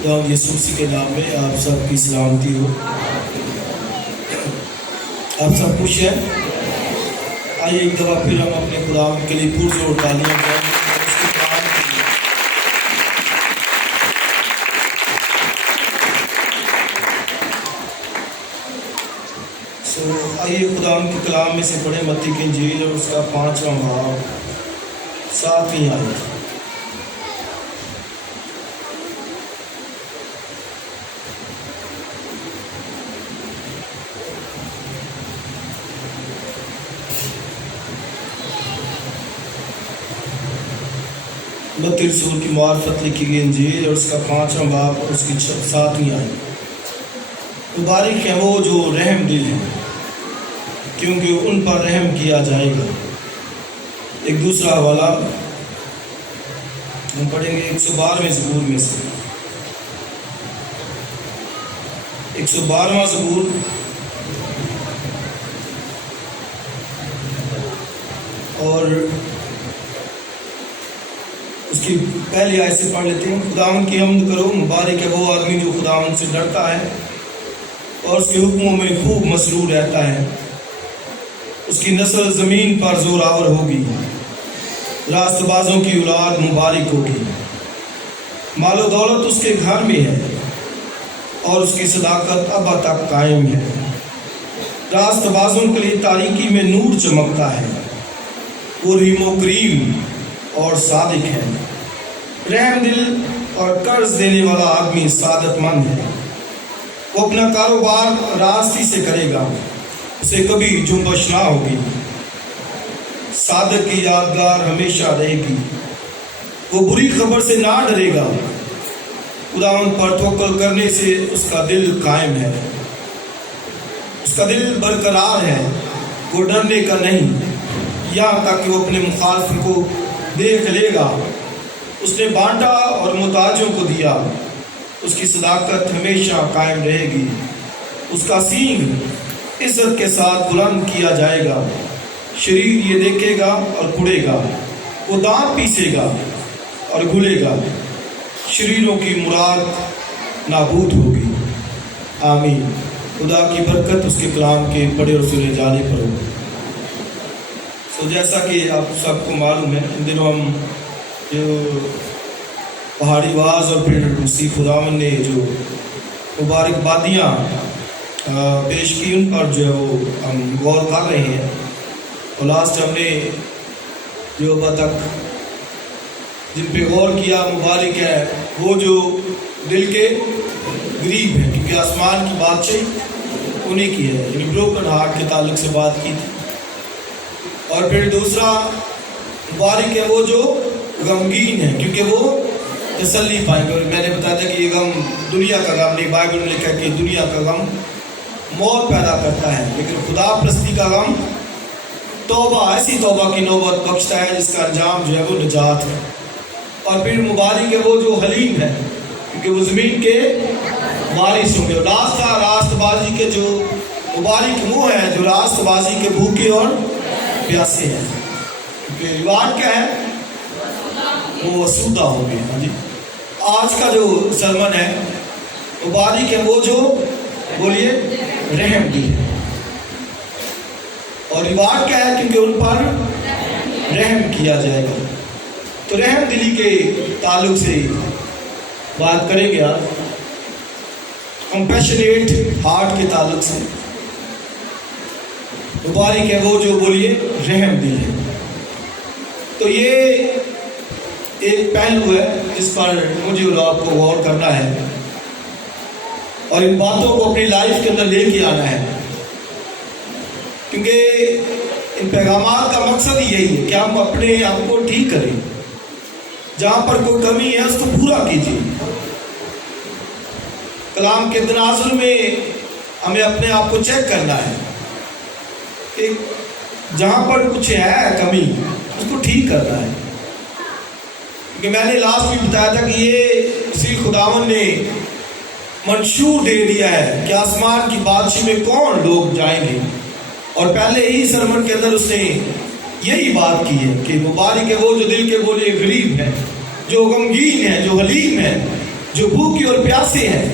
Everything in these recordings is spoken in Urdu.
خدا یسوع مسیح کے نام میں آپ سب کی سلامتی ہو۔ آپ سب خوش ہیں؟ آئیے ایک دفعہ پھر ہم اپنے خدا کے لیے پرزور تالیاں کریں اس کے کلام کے لیے۔ آئیے خدا کے کلام میں سے پڑھیں متی کی انجیل اور اس کا 5واں باب 7ویں آیت۔ متی رسول کی معرفت لکھی گئی انجیل اور اس کا 5واں باب اور اس کی 7ویں آیت۔ مبارک ہے وہ جو رحم دل ہے کیونکہ ان پر رحم کیا جائے گا۔ ایک دوسرا حوالہ ہم پڑھیں گے 112ویں زبور میں سے، 112واں زبور اور اس کی پہلی آیت سے پڑھ لیتے ہیں۔ خداوند کی حمد کرو، مبارک ہے وہ آدمی جو خداوند سے ڈرتا ہے اور اس کے حکموں میں خوب مسرور رہتا ہے۔ اس کی نسل زمین پر زور آور ہوگی، راست بازوں کی اولاد مبارک ہوگی۔ مال و دولت اس کے گھر میں ہے اور اس کی صداقت ابد تک قائم ہے۔ راست بازوں کے لیے تاریکی میں نور چمکتا ہے، وہ رحیم و کریم اور صادق ہے۔ رحم دل اور قرض دینے والا آدمی سعادت مند ہے۔ وہ اپنا کاروبار راستی سے کرے گا، اسے کبھی جنبش نہ ہوگی۔ صادق کی یادگار ہمیشہ رہے گی، وہ بری خبر سے نہ ڈرے گا۔ خداوند پر توکل کرنے سے اس کا دل قائم ہے، اس کا دل برقرار ہے، وہ ڈرنے کا نہیں، یہاں تک کہ وہ اپنے مخالف کو دیکھ لے گا۔ اس نے بانٹا اور محتاجوں کو دیا، اس کی صداقت ہمیشہ قائم رہے گی۔ اس کا سینگ عزت کے ساتھ بلند کیا جائے گا، شریر یہ دیکھے گا اور کڑے گا، وہ دانت پیسے گا اور گھلے گا، شریروں کی مراد نابود ہوگی۔ آمین۔ خدا کی برکت اس کے کلام کے پڑھے اور سنے جانے پر ہو۔ جیسا کہ آپ سب کو معلوم ہے، ان دنوں ہم جو پہاڑی واز اور پھر مسیح خداوند نے جو مبارکبادیاں پیش کی ان پر جو ہم غور کر رہے ہیں، اور لاسٹ ہم نے جو اب تک جن پہ غور کیا، مبارک ہے وہ جو دل کے غریب ہیں، کیونکہ آسمان کی بادشاہی انہیں کی ہے، یعنی بروکن ہارٹ کے تعلق سے بات کی تھی۔ اور پھر دوسرا مبارک ہے وہ جو غمگین ہے، کیونکہ وہ تسلی پائیں گے۔ اور میں نے بتایا تھا کہ یہ غم دنیا کا غم نہیں، بائبل میں لکھا ہے کہ دنیا کا غم موت پیدا کرتا ہے، لیکن خدا پرستی کا غم توبہ، ایسی توبہ کی نوبت بخشتا ہے جس کا انجام جو ہے وہ نجات ہے۔ اور پھر مبارک ہے وہ جو حلیم ہے، کیونکہ وہ زمین کے وارث ہوں گے۔ اور راست بازی کے جو مبارک منہ ہیں جو راست بازی کے بھوکے اور پیاسے ہیں، کیونکہ ریوارڈ کیا ہے؟ وہ وسودہ ہوں گے۔ ہاں جی، آج کا جو سرمن ہے، مبارک ہے وہ جو بولیے رحم دل ہے، اور ریوارڈ کیا ہے؟ کیونکہ ان پر رحم کیا جائے گا۔ تو رحم دلی کے تعلق سے بات کریں گے آج، کمپیشنیٹ ہارٹ کے تعلق سے۔ مبارک ہے وہ جو بولیے رحم دل ہے۔ تو یہ ایک پہلو ہے جس پر مجھے اور آپ کو غور کرنا ہے، اور ان باتوں کو اپنی لائف کے اندر لے کے آنا ہے، کیونکہ ان پیغامات کا مقصد یہی ہے کہ ہم اپنے آپ کو ٹھیک کریں، جہاں پر کوئی کمی ہے اس کو پورا کیجیے۔ کلام کے تناظر میں ہمیں اپنے آپ کو چیک کرنا ہے کہ جہاں پر کچھ ہے کمی اس کو ٹھیک کرنا ہے، کیونکہ میں نے لاسٹ بھی بتایا تھا کہ یہ مسیح خداوند نے منشور دے دیا ہے کہ آسمان کی بادشاہی میں کون لوگ جائیں گے، اور پہلے ہی سرمن کے اندر اس نے یہی بات کی ہے کہ مبارک ہے وہ جو دل کے بولے غریب ہیں، جو غمگین ہیں، جو حلیم ہیں، جو بھوکے اور پیاسے ہیں،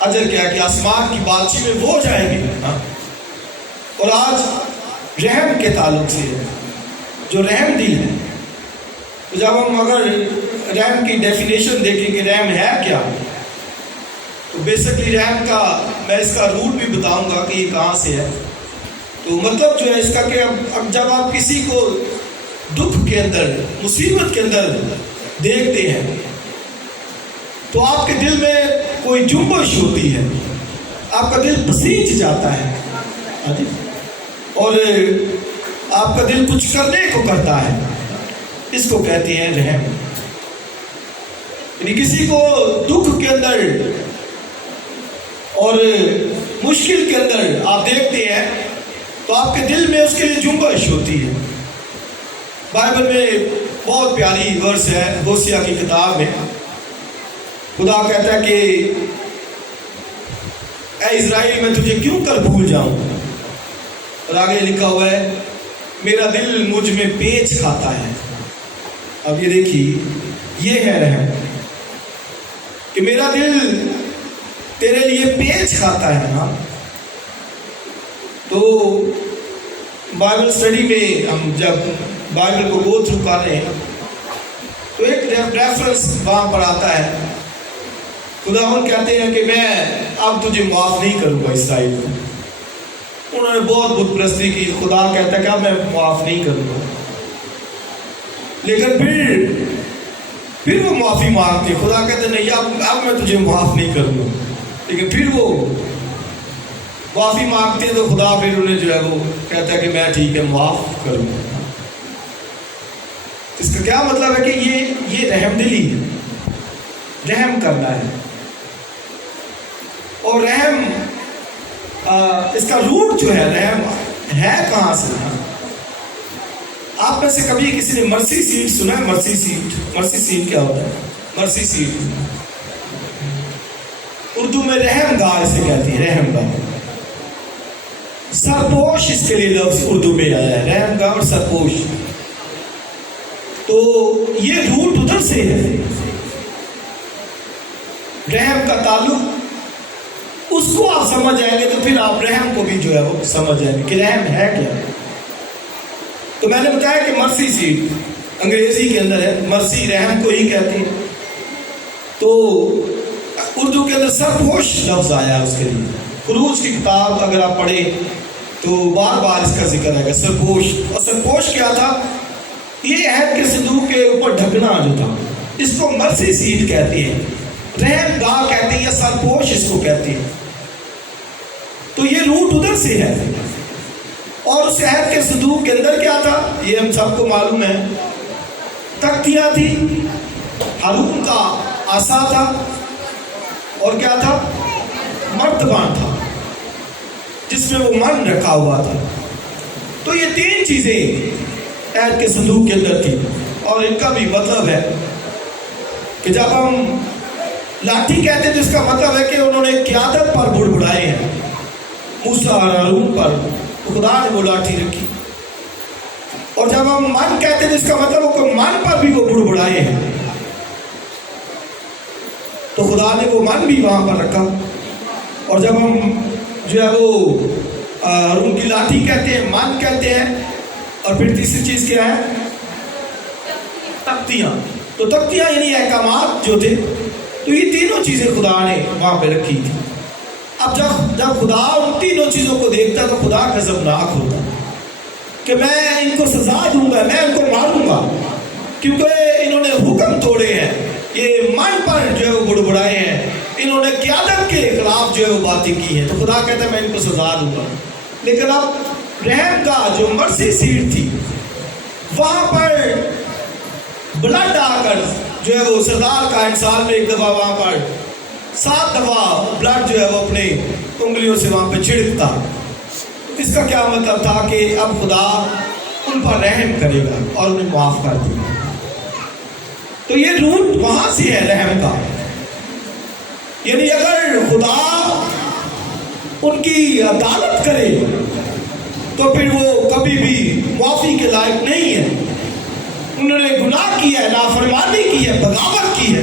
اجر کیا ہے کہ آسمان کی بادشاہی میں وہ جائیں گے. اور آج رحم کے تعلق سے جو رحم دل ہے، تو جب ہم اگر رحم کی ڈیفینیشن دیکھیں کہ رحم ہے کیا، تو بیسکلی رحم کا میں اس کا روٹ بھی بتاؤں گا کہ یہ کہاں سے ہے. تو مطلب جو ہے اس کا کہ اب جب آپ کسی کو دکھ کے اندر، مصیبت کے اندر دیکھتے ہیں تو آپ کے دل میں کوئی جنبش ہوتی ہے، آپ کا دل پسیج جاتا ہے اور آپ کا دل کچھ کرنے کو کرتا ہے. اس کو کہتے ہیں رحم. یعنی کسی کو دکھ کے اندر اور مشکل کے اندر آپ دیکھتے ہیں تو آپ کے دل میں اس کے لیے جنبش ہوتی ہے. بائبل میں بہت پیاری ورس ہے، ہوسیہ کی کتاب میں خدا کہتا ہے کہ اے اسرائیل میں تجھے کیوں کر بھول جاؤں. اور آگے لکھا ہوا ہے میرا دل مجھ میں پیچ کھاتا ہے. اب یہ دیکھیے، یہ ہے رحم کہ میرا دل تیرے لیے پیچ کھاتا ہے نا. تو بائبل سٹڈی میں ہم جب بائبل کو گو تھرو کر رہے ہیں تو ایک ریفرنس وہاں پر آتا ہے. خداوند کہتے ہیں کہ میں اب تجھے معاف نہیں کروں گا. اسرائیل کو انہوں نے بہت بت پرستی کی. خدا کہتا ہے کہ اب میں معاف نہیں کروں گا. لیکن پھر وہ معافی مانگتے. خدا کہتے ہیں نہیں اب میں تجھے معاف نہیں کروں گا. لیکن پھر وہ معافی مانگتے ہیں تو خدا پھر انہیں جو ہے وہ کہتا ہے کہ میں ٹھیک ہے معاف کروں گا. اس کا کیا مطلب ہے کہ یہ رحم دلی ہے، رحم کرنا ہے. اور رحم اس کا روٹ جو ہے رحم ہے کہاں سے. آپ میں سے کبھی کسی نے مرسی سیٹ سنا ہے؟ مرسی سیٹ، مرسی سیٹ کیا ہوتا ہے؟ مرسی سیٹ اردو میں رحم گاہ اسے کہتی ہے. رحم گاہ، سرپوش اس کے لیے لفظ اردو میں آیا ہے، رحم گاہ اور سرپوش. تو یہ روٹ ادھر سے ہے. رحم کا تعلق اس کو آپ سمجھ جائیں گے تو پھر آپ رحم کو بھی جو ہے وہ سمجھ جائیں گے کہ رحم ہے کیا. تو میں نے بتایا کہ مرسی سیٹ انگریزی کے اندر ہے، مرسی رحم کو ہی کہتے ہیں. تو اردو کے اندر سرپوش لفظ آیا اس کے لیے. خروج کی کتاب اگر آپ پڑھیں تو بار بار اس کا ذکر ہے سرپوش. اور سرپوش کیا تھا؟ یہ عہد کے صندوق کے اوپر ڈھکنا جو تھا، اس کو مرسی سیٹ کہتے ہیں، رحم گاہ کہتے ہیں یا سرپوش اس کو کہتے ہیں. تو یہ روٹ ادھر سے ہے. اور اس عہد کے صندوق کے اندر کیا تھا یہ ہم سب کو معلوم ہے. تختیاں تھی، ہارون کا عصا تھا، اور کیا تھا؟ مرتبان تھا جس میں وہ من رکھا ہوا تھا. تو یہ تین چیزیں عہد کے صندوق کے اندر تھی. اور ان کا بھی مطلب ہے کہ جب ہم لاٹھی کہتے ہیں تو اس کا مطلب ہے کہ انہوں نے قیادت پر بڑبڑائے ہیں. موسیٰ اور ہارون پر خدا نے وہ لاٹھی رکھی. اور جب ہم من کہتے ہیں تو اس کا مطلب ہے کہ من پر بھی وہ بڑبڑائے ہیں، تو خدا نے وہ من بھی وہاں پر رکھا. اور جب ہم جو ہے وہ ہارون کی لاٹھی کہتے ہیں، من کہتے ہیں، اور پھر تیسری چیز کیا ہے؟ تختیاں. تو تختیاں یعنی احکامات جو تھے. تو یہ تینوں چیزیں خدا نے وہاں پہ رکھی تھی. اب جب خدا ان تینوں چیزوں کو دیکھتا تو خدا غضبناک ہوتا کہ میں ان کو سزا دوں گا، میں ان کو ماروں گا، کیونکہ انہوں نے حکم توڑے ہیں، یہ من پر جو ہے وہ بڑبڑائے ہیں، انہوں نے قیادت کے خلاف جو ہے وہ باتیں کی ہیں. تو خدا کہتا ہے میں ان کو سزا دوں گا. لیکن اب رحم کا جو مرسی سیٹ تھی وہاں پر بلڈ آ کر جو ہے وہ سردار کا انسان میں ایک دفعہ وہاں پر 7 دفعہ بلڈ جو ہے وہ اپنے انگلیوں سے وہاں پہ چھڑکتا. اس کا کیا مطلب تھا کہ اب خدا ان پر رحم کرے گا اور انہیں معاف کر دے گا. تو یہ روٹ وہاں سے ہے رحم کا. یعنی اگر خدا ان کی عدالت کرے تو پھر وہ کبھی بھی معافی کے لائق نہیں ہے. انہوں نے گناہ کیا ہے، نافرمانی کی ہے، بغاوت کی ہے.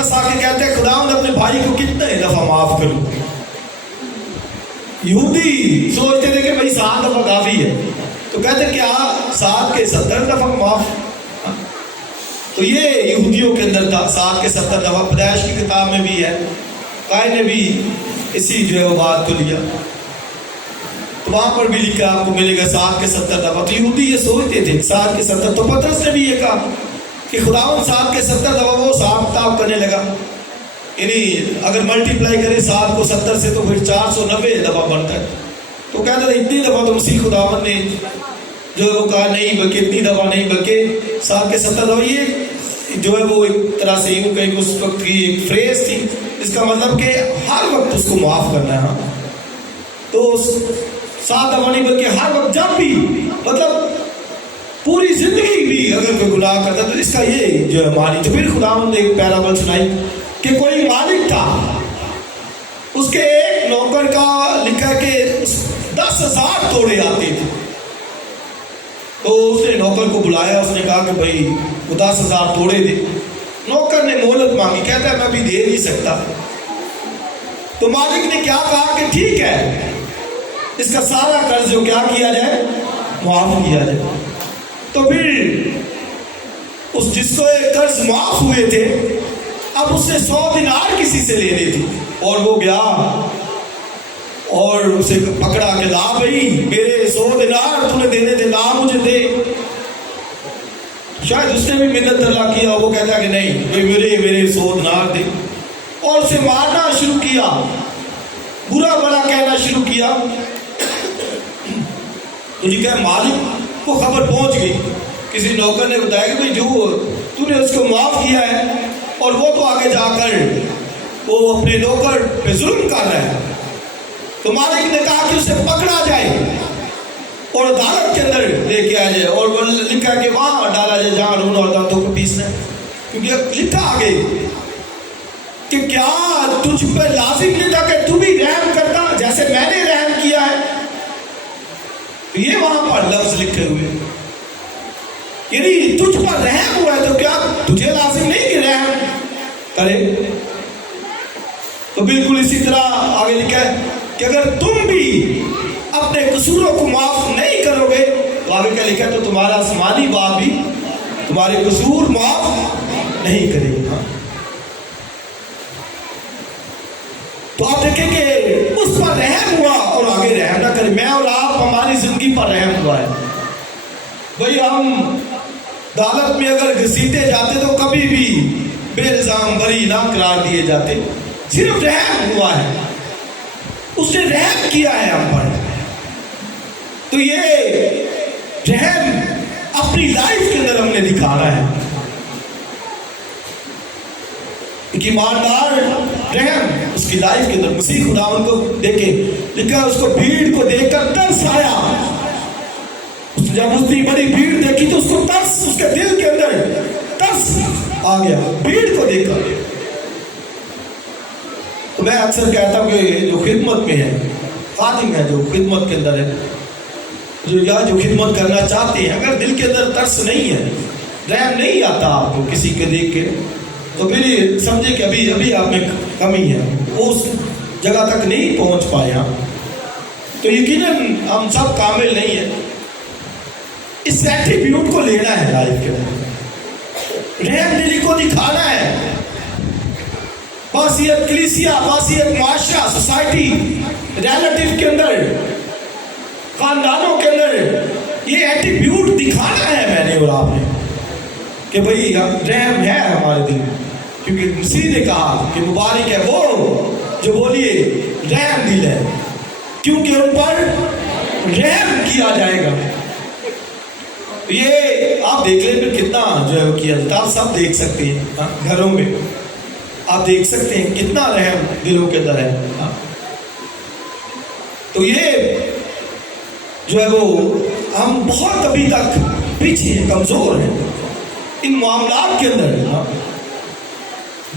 پترس آ کے کہتے ہیں خداوند اپنے بھائی کو کتنے دفعہ معاف کروں؟ یہودی سوچتے تھے کہ بھائی 7 دفعہ کافی ہے، تو کہتے ہیں کیا 7 کے 70 دفعہ معاف؟ تو یہ یہودیوں کے اندر تھا 7 کے 70 دفعہ۔ پیدائش کی کتاب میں بھی ہے، قائن نے بھی اسی جو ہے وہ بات کو لیا، تو وہاں پر بھی لکھا آپ کو ملے گا 7 کے 70 دفعہ۔ تو یہودی یہ سوچتے تھے 7 کے 70، تو پترس نے بھی یہ کہا کہ خداوند 7 کے 70 دفعہ، وہ حساب کتاب کرنے لگا، یعنی اگر ملٹیپلائی کرے 7 کو 70 سے تو پھر 490 دفعہ بنتا ہے۔ تو کہتا تھا اتنی دفعہ تو مسیح خداوند نے جو ہے وہ کہا نہیں، بلکہ اتنی دفعہ نہیں، بلکہ 7 کے 70 دفعہ۔ یہ جو ہے وہ ایک طرح سے یوں کہیں اس وقت کی ایک فریز تھی، اس کا مطلب کہ ہر وقت اس کو معاف کرنا ہے۔ تو 7 دفعہ نہیں بلکہ ہر وقت، جب بھی، مطلب پوری زندگی بھی اگر کوئی گناہ کرتا تو اس کا یہ جو ہے معنی۔ تو پھر خداوند نے ایک پیرابل سنائی کہ کوئی مالک تھا، اس کے ایک نوکر کا لکھا ہے کہ 10,000 توڑے آتے تھے، تو اس نے نوکر کو بلایا، اس نے کہا کہ بھائی وہ 10,000 توڑے دے۔ نوکر نے مہلت مانگی، کہتا ہے میں بھی دے نہیں سکتا۔ تو مالک نے کیا کہا کہ ٹھیک ہے، اس کا سارا قرض جو کیا کیا جائے، معاف کیا جائے۔ تو پھر اس جس کو قرض معاف ہوئے تھے، اب اس نے 100 دینار کسی سے لینے تھے، اور وہ گیا اور اسے پکڑا کہ لا بھائی میرے 100 دینار تو نے دینے تھے، لا مجھے دے۔ شاید اس نے بھی منت ترلا کیا، وہ کہتا کہ نہیں بھائی میرے 100 دینار دے، اور اسے مارنا شروع کیا، برا بڑا کہنا شروع کیا۔ تو یہ کہ مالک کو خبر پہنچ گئی، کسی نوکر نے بتایا کہ بھائی جو تو نے اس کو معاف کیا ہے، اور وہ تو آگے جا کر وہ اپنے نوکر پہ ظلم کر رہا ہے۔ تو مالک نے کہا کہ اسے پکڑا جائے اور عدالت کے اندر لے کے آ جائے، اور وہ لکھا کہ وہاں ڈالا جائے جہاں رونا اور دانتوں کو پیسنا ہے، کیونکہ لکھا آگے کہ کیا تجھ پہ لازم نہیں تھا کہ تو بھی رحم کرتا جیسے میں نے رحم کیا ہے۔ یہ وہاں پر لفظ لکھے ہوئے، یعنی تجھ پر رحم ہوا ہے تو کیا تجھے لازم نہیں کہ رحم کرے؟ تو بالکل اسی طرح آگے لکھا ہے کہ اگر تم بھی اپنے قصوروں کو معاف نہیں کرو گے، تو آگے کیا لکھا ہے، تو تمہارا آسمانی باپ بھی تمہارے قصور معاف نہیں کرے گا۔ تو آپ دیکھیں کہ اس پر رحم ہوا اور آگے رحم نہ کرے۔ میں اور آپ ہماری زندگی پر رحم ہوا ہے، بھئی ہم عدالت میں اگر گھسیٹے جاتے تو کبھی بھی بے الزام بری نہ قرار دیے جاتے، صرف رحم ہوا ہے، اس نے رحم کیا ہے ہم پر۔ تو یہ رحم اپنی لائف کے اندر ہم نے دکھانا ہے۔ ایک ایماندار رحم اس کی لائف کے اندر، مسیح خداوند کو دیکھیں، لکھا اس کو بھیڑ کو دیکھ کر ترس آیا۔ جب اس نے بڑی بھیڑ دیکھی تو اس کو ترس، اس کے دل کے اندر ترس آ گیا بھیڑ کو دیکھ کر۔ تو میں اکثر کہتا ہوں کہ جو خدمت میں ہے، خادم ہے جو خدمت کے اندر ہے، جو خدمت کرنا چاہتے ہیں، اگر دل کے اندر ترس نہیں ہے، رحم نہیں آتا آپ کو کسی کے دیکھ کے، تو پھر سمجھے کہ ابھی آپ میں کمی ہے، وہ اس جگہ تک نہیں پہنچ پایا۔ تو یقیناً ہم سب کامل نہیں ہیں، اس ایٹیٹیوڈ کو لینا ہے لائف کے اندر، رحم دلی کو دکھانا ہے۔ باسیت کلیسیا، باسیت معاشرہ، سوسائٹی، ریلیٹیو کے اندر، خاندانوں کے اندر یہ ایٹیٹیوڈ دکھانا ہے میں نے اور آپ نے کہ بھئی رحم ہے ہمارے دل میں، کیونکہ مسیح نے کہا کہ مبارک ہے وہ جو بولیے رحم دل ہے، کیونکہ ان پر رحم کیا جائے گا۔ یہ آپ دیکھ لیں پھر کتنا جو ہے وہ کیا جاتا ہے، آپ سب دیکھ سکتے ہیں گھروں میں، آپ دیکھ سکتے ہیں کتنا رحم دلوں کے اندر ہے۔ تو یہ جو ہے وہ ہم بہت ابھی تک پیچھے ہیں، کمزور ہیں ان معاملات کے اندر،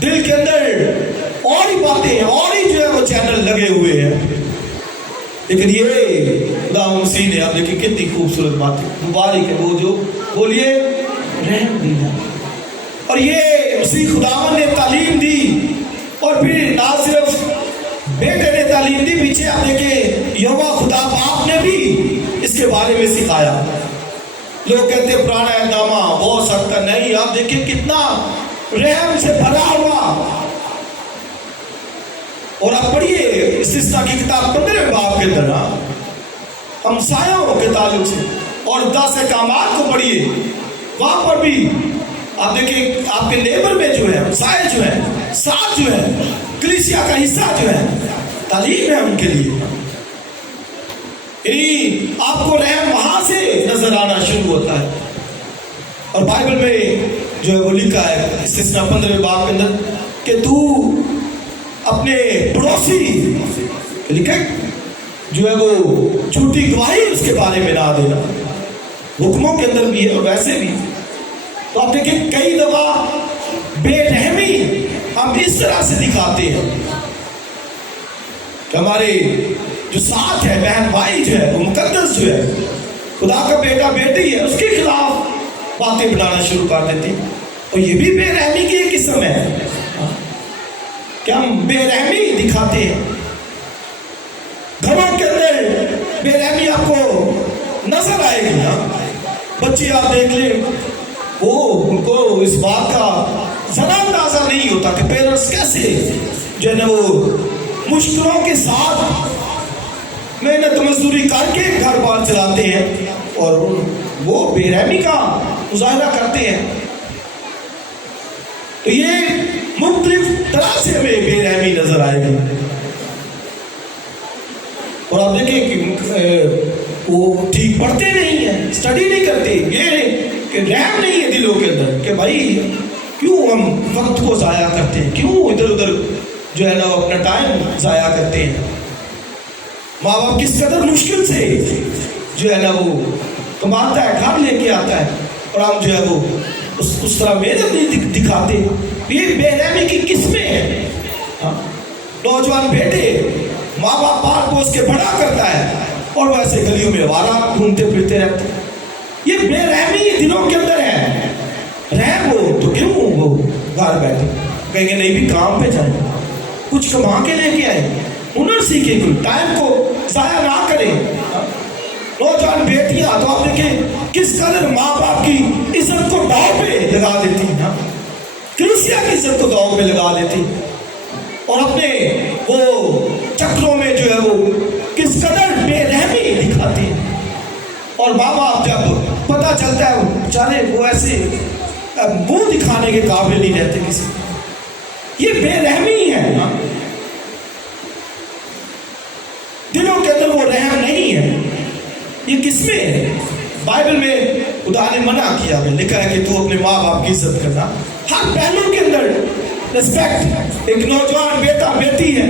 دل کے اندر اور ہی باتیں ہیں، اور ہی جو ہے وہ چینل لگے ہوئے ہیں، لیکن یہ خدا مسیح نے آپ دیکھیں کتنی خوبصورت بات ہے، مبارک ہے وہ جو بولیے رحم دل ہے۔ اور یہ مسیح خداوند نے تعلیم دی اور پھر نہ صرف بیٹے نے تعلیم دی، پیچھے آپ دیکھیں یہوہ خدا باپ نے بھی اس کے بارے میں سکھایا۔ لوگ کہتے ہیں پرانا اہدنامہ بہت سخت ہے، نہیں، آپ دیکھیں کتنا رحم سے بھرا ہوا۔ اور آپ پڑھیے استثنا کی کتاب 15 باب کے اندر ہمسایوں کے تعلق سے اور 10 احکامات کو پڑھیے، وہاں پر بھی آپ دیکھیں آپ کے نیبر میں جو ہے، ہمسائے جو ہیں، ساتھ جو ہے، کلیسیا کا حصہ جو ہے، تعلیم ہے ان کے لیے۔ یعنی آپ کو رحم وہاں سے نظر آنا شروع ہوتا ہے۔ اور بائبل میں جو ہے وہ لکھا ہے استثنا 15 باب کے اندر کہ تو اپنے پڑوسی لکھے جو ہے وہ جھوٹی گواہی اس کے بارے میں نہ دینا، حکموں کے اندر بھی ہے اور ویسے بھی۔ تو آپ دیکھیں کئی دفعہ بے رحمی ہم اس طرح سے دکھاتے ہیں کہ ہمارے جو ساتھ ہے، بہن بھائی جو ہے، وہ مقدس جو ہے، خدا کا بیٹا بیٹی ہے، اس کے خلاف باتیں بنانا شروع کر دیتے ہیں۔ اور یہ بھی بے رحمی کی ایک قسم ہے کہ ہم بے رحمی دکھاتے ہیں۔ گھروں کے اندر بے رحمی آپ کو نظر آئے گی نا، بچے آپ دیکھ لیں، وہ ان کو اس بات کا ذرا اندازہ نہیں ہوتا کہ پیرنٹس کیسے جو ہے نا وہ مشکلوں کے ساتھ محنت مزدوری کر کے گھر بار چلاتے ہیں اور وہ بے رحمی کا مظاہرہ کرتے ہیں۔ تو یہ مختلف طرح سے ہمیں بے رحمی نظر آئے گی۔ اور آپ دیکھیں کہ وہ ٹھیک پڑھتے نہیں ہیں، اسٹڈی نہیں کرتے، یہ کہ رحم نہیں ہے دلوں کے اندر کہ بھائی کیوں ہم وقت کو ضائع کرتے ہیں، کیوں ادھر ادھر جو ہے نا اپنا ٹائم ضائع کرتے ہیں۔ ماں باپ کس قدر مشکل سے جو ہے نا وہ کماتا ہے، گھر لے کے آتا ہے، اور ہم جو ہے وہ اس طرح محنت نہیں دکھاتے۔ یہ بے رحمی کی قسمیں ہیں۔ نوجوان بیٹے ماں باپ پال پوس کے بڑا کرتا ہے اور ویسے گلیوں میں آوارہ گھومتے پھرتے رہتے ہیں۔ یہ بے رحمی دلوں کے اندر ہے۔ رحم ہو تو کیوں وہ گھر بیٹھے، کہیں گے نہیں بھی کام پہ جائیں، کچھ کما کے لے کے آئے، ہنر سیکھیں، کوئی ٹائم کو ضائع نہ کریں۔ نوجوان بیٹیاں تو آپ دیکھیں کس قدر ماں باپ کی عزت کو داؤ پہ لگا دیتی ہیں، کلیسیا کی عزت کو داؤ پہ لگا دیتی، اور اپنے وہ چکروں میں جو ہے وہ کس قدر بے رحمی دکھاتی ہیں۔ اور ماں باپ جب پتہ چلتا ہے بیچارے وہ ایسے منہ دکھانے کے قابل نہیں رہتے کسی، یہ بے رحمی ہے۔ دلوں کے اندر وہ رحم نہیں ہے۔ یہ کس میں ہے؟ بائبل میں خدا نے منع کیا ہے، لکھا ہے کہ تو اپنے ماں باپ کی عزت کرنا، ہر پہلو کے اندر ریسپیکٹ۔ ایک نوجوان بیٹا بیٹی ہے،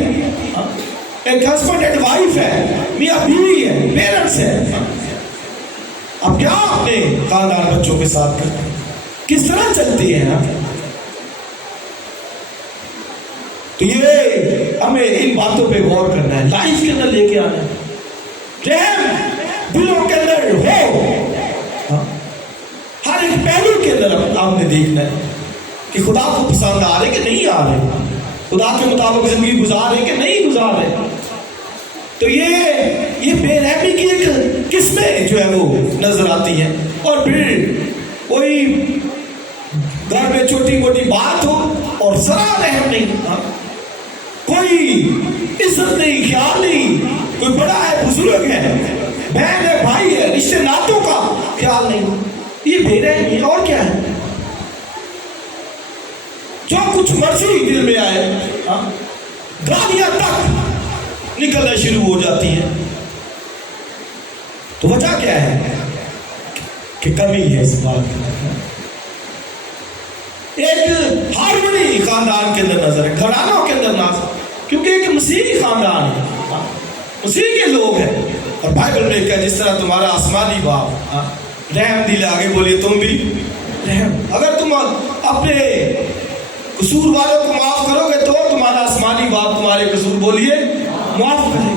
ایک ہسبینڈ اینڈ وائف ہے، میاں بیوی ہے، پیرنٹس ہے، اب کیا اپنے خاندان بچوں کے ساتھ کرتے ہیں، کس طرح چلتے ہیں؟ تو یہ ہمیں ان باتوں پہ غور کرنا ہے، لائف کے اندر لے کے آنا ہے۔ رحم دلوں کے اندر ہو، ہر ایک پہلو کے اندر آپ نے دیکھنا ہے کہ خدا کو پسند آ رہے کہ نہیں آ رہے، خدا کے مطابق زندگی گزار رہے کہ نہیں گزار رہے۔ تو یہ بے رحمی کی ایک قسمیں جو ہے وہ نظر آتی ہیں۔ اور پھر کوئی گھر میں چھوٹی موٹی بات ہو اور ذرا رحم نہیں، کوئی عزت نہیں، خیال نہیں، کوئی بڑا ہے، بزرگ ہے، بہن ہے، بھائی ہے، رشتے ناتوں کا خیال نہیں، یہ بے رحمی۔ اور کیا ہے؟ جو کچھ مرضی دل میں آئے، گالیاں تک نکلنا شروع ہو جاتی ہیں۔ تو وجہ کیا ہے؟ کہ کمی ہے اس بات کی۔ ایک ہارمونی خاندان کے اندر نظر ہے، گھرانوں کے اندر نظر، کیونکہ ایک مسیحی خاندان ہے، مسیح کے لوگ ہیں۔ اور بائبل میں کہا جس طرح تمہارا آسمانی باپ رحم دل، آگے بولیے تم بھی رحم۔ اگر تم اپنے قصور والوں کو معاف کرو گے تو تمہارا آسمانی باپ تمہارے قصور بولیے معاف کرے۔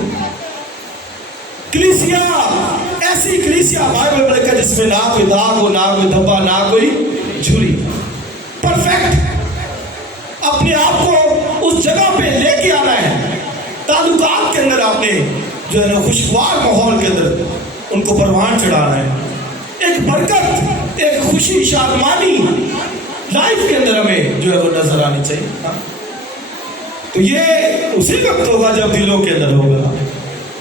کلیسیا ایسی کلیسیا بائبل میں جس میں نہ کوئی داغ ہو، نہ کوئی دھبا، نہ کوئی جھری، پرفیکٹ اپنے آپ کو اس جگہ پہ لے کے آنا ہے. تعلقات کے اندر آپ نے جو ہے نا خوشگوار ماحول کے اندر ان کو پروان چڑھانا ہے. ایک برکت، ایک خوشی، شادمانی لائف کے اندر ہمیں جو ہے وہ نظر آنی چاہیے. تو یہ اسی وقت ہوگا جب دلوں کے اندر ہوگا.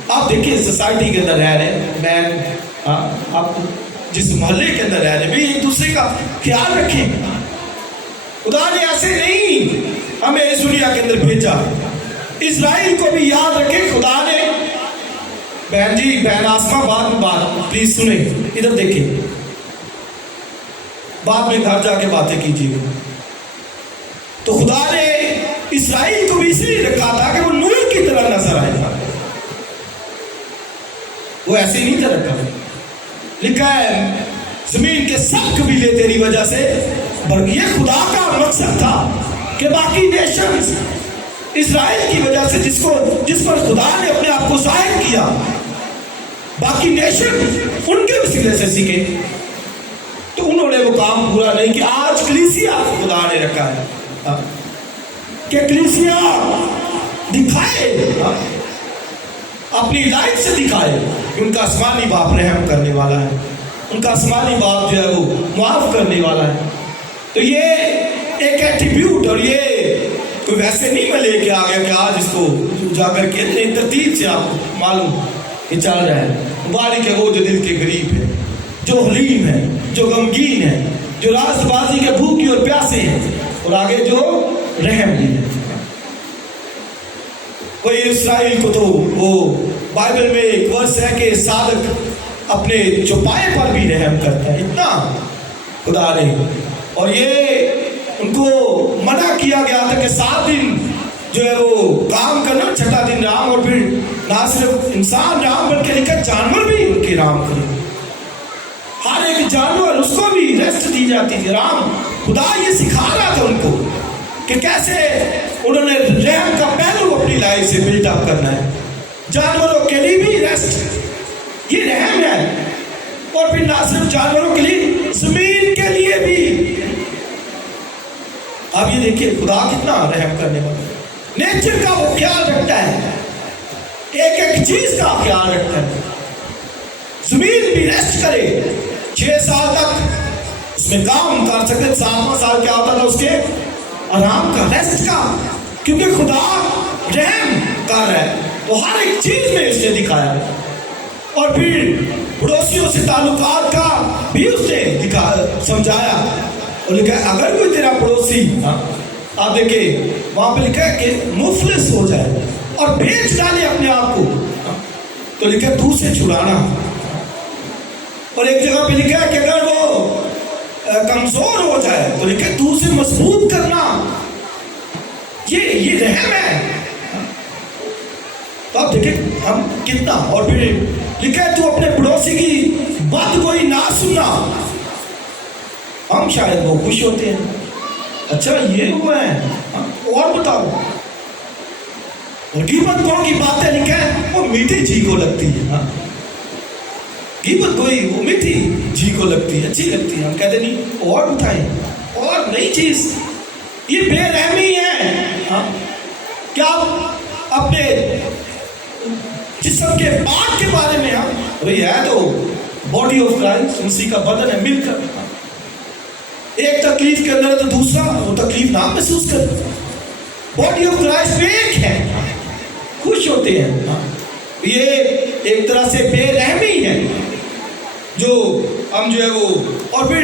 آپ دیکھیے سوسائٹی کے اندر رہ رہے آپ جس محلے کے اندر رہ رہے بھی ایک دوسرے کا خیال رکھیں. خدا نے ایسے نہیں ہمیں اس دنیا کے اندر بھیجا. اسرائیل کو بھی یاد رکھیں خدا نے. بہن جی، بہن آسما، بعد میں بات پلیز سنیں، ادھر دیکھیں، بعد میں گھر جا کے باتیں کیجیے گا. تو خدا نے اسرائیل کو بھی اس لیے رکھا تھا کہ وہ نور کی طرح نظر آئے گا. وہ ایسے نہیں تھا رکھا. لکھا ہے زمین کے سب قبیلے تیری وجہ سے یہ خدا کا مقصد تھا کہ باقی نیشنز اسرائیل کی وجہ سے جس پر خدا نے اپنے آپ کو ظاہر کیا، باقی نیشن ان کے وسیلے سے سیکھے. تو انہوں نے وہ کام پورا نہیں کیا. آج کلیسیا خدا نے رکھا ہے کہ کلیسیا دکھائے، اپنی لائف سے دکھائے کہ ان کا آسمانی باپ رحم کرنے والا ہے، ان کا آسمانی باپ جو ہے وہ معاف کرنے والا ہے. تو یہ ایک ایٹریبیوٹ، اور یہ کوئی ویسے نہیں میں لے کے آ گیا کہ آج اس کو جا کر کے ترتیب سے آپ معلوم کہ چل رہا ہے. مبارک ہے وہ جو دل کے غریب ہے، جو حلیم ہے، جو غمگین ہے، جو راست بازی کے بھوکی اور پیاسے ہیں، اور آگے جو رحم بھی ہے. کوئی اسرائیل کو تو وہ بائبل میں ایک ورس ہے کہ صادق اپنے چوپائے پر بھی رحم کرتا ہے. اتنا خدا نے، اور یہ ان کو منع کیا گیا تھا کہ 7 دن جو ہے وہ کام کرنا، 6واں دن رام. اور پھر نہ صرف انسان رام بلکہ لکھا جانور بھی ان کی رام کرے. ہر ایک جانور اس کو بھی ریسٹ دی جاتی تھی. رام خدا یہ سکھا رہا تھا ان کو کہ کیسے انہوں نے رحم کا پہلو اپنی لائف سے بلڈ اپ کرنا ہے. جانوروں کے لیے بھی ریسٹ، یہ رحم ہے. اور پھر نہ صرف جانوروں کے لیے، زمین کے لیے بھی. اب یہ دیکھیے خدا کتنا رحم کرنے والا ہے. نیچر کا وہ خیال رکھتا ہے، ایک ایک چیز کا خیال رکھتا ہے. زمین بھی ریسٹ کرے 6 سال تک اس میں کام کر سکتے. 7واں سال کیا ہوتا تھا اس کے؟ آرام کا، ریسٹ کا. کیونکہ خدا رحم کر رہا ہے تو ہر ایک چیز میں اس نے دکھایا. اور پھر پڑوسیوں سے تعلقات کا بھی اس نے سمجھایا. اور لکھا ہے اگر کوئی تیرا پڑوسی، آپ دیکھیں وہاں پہ لکھا ہے کہ مفلس ہو جائے اور بیچ ڈالے اپنے آپ کو، تو لکھا ہے تو سے چھڑانا. اور ایک جگہ پہ لکھا ہے کہ اگر وہ کمزور ہو جائے تو لکھا ہے تو سے مضبوط کرنا. یہ رحم ہے. تو آپ دیکھیں ہم کتنا. اور پھر لکھا ہے تو اپنے پڑوسی کی بات کوئی نہ سننا. ہم شاید وہ خوش ہوتے ہیں، اچھا یہ ہوا ہے، اور بتاؤ. اور غیبت کو کی باتیں لکھا ہے وہ میٹھی جی کو لگتی ہے. غیبت کوئی وہ میٹھی جی کو لگتی ہے، اچھی لگتی ہے. ہم کہتے نہیں اور بتائیں، اور نئی چیز. یہ بے رحمی ہے. کیا اپنے جسم کے پارٹ کے بارے میں بھئی ہے تو باڈی آف کرائسٹ، مسیح کا بدن ہے، مل کر ایک تکلیف کے اندر تو دوسرا وہ تکلیف نہ محسوس کرے. باڈی آف کرائسٹ ایک ہے، خوش ہوتے ہیں. یہ ایک طرح سے بے رحمی ہے جو ہم جو ہے وہ. اور پھر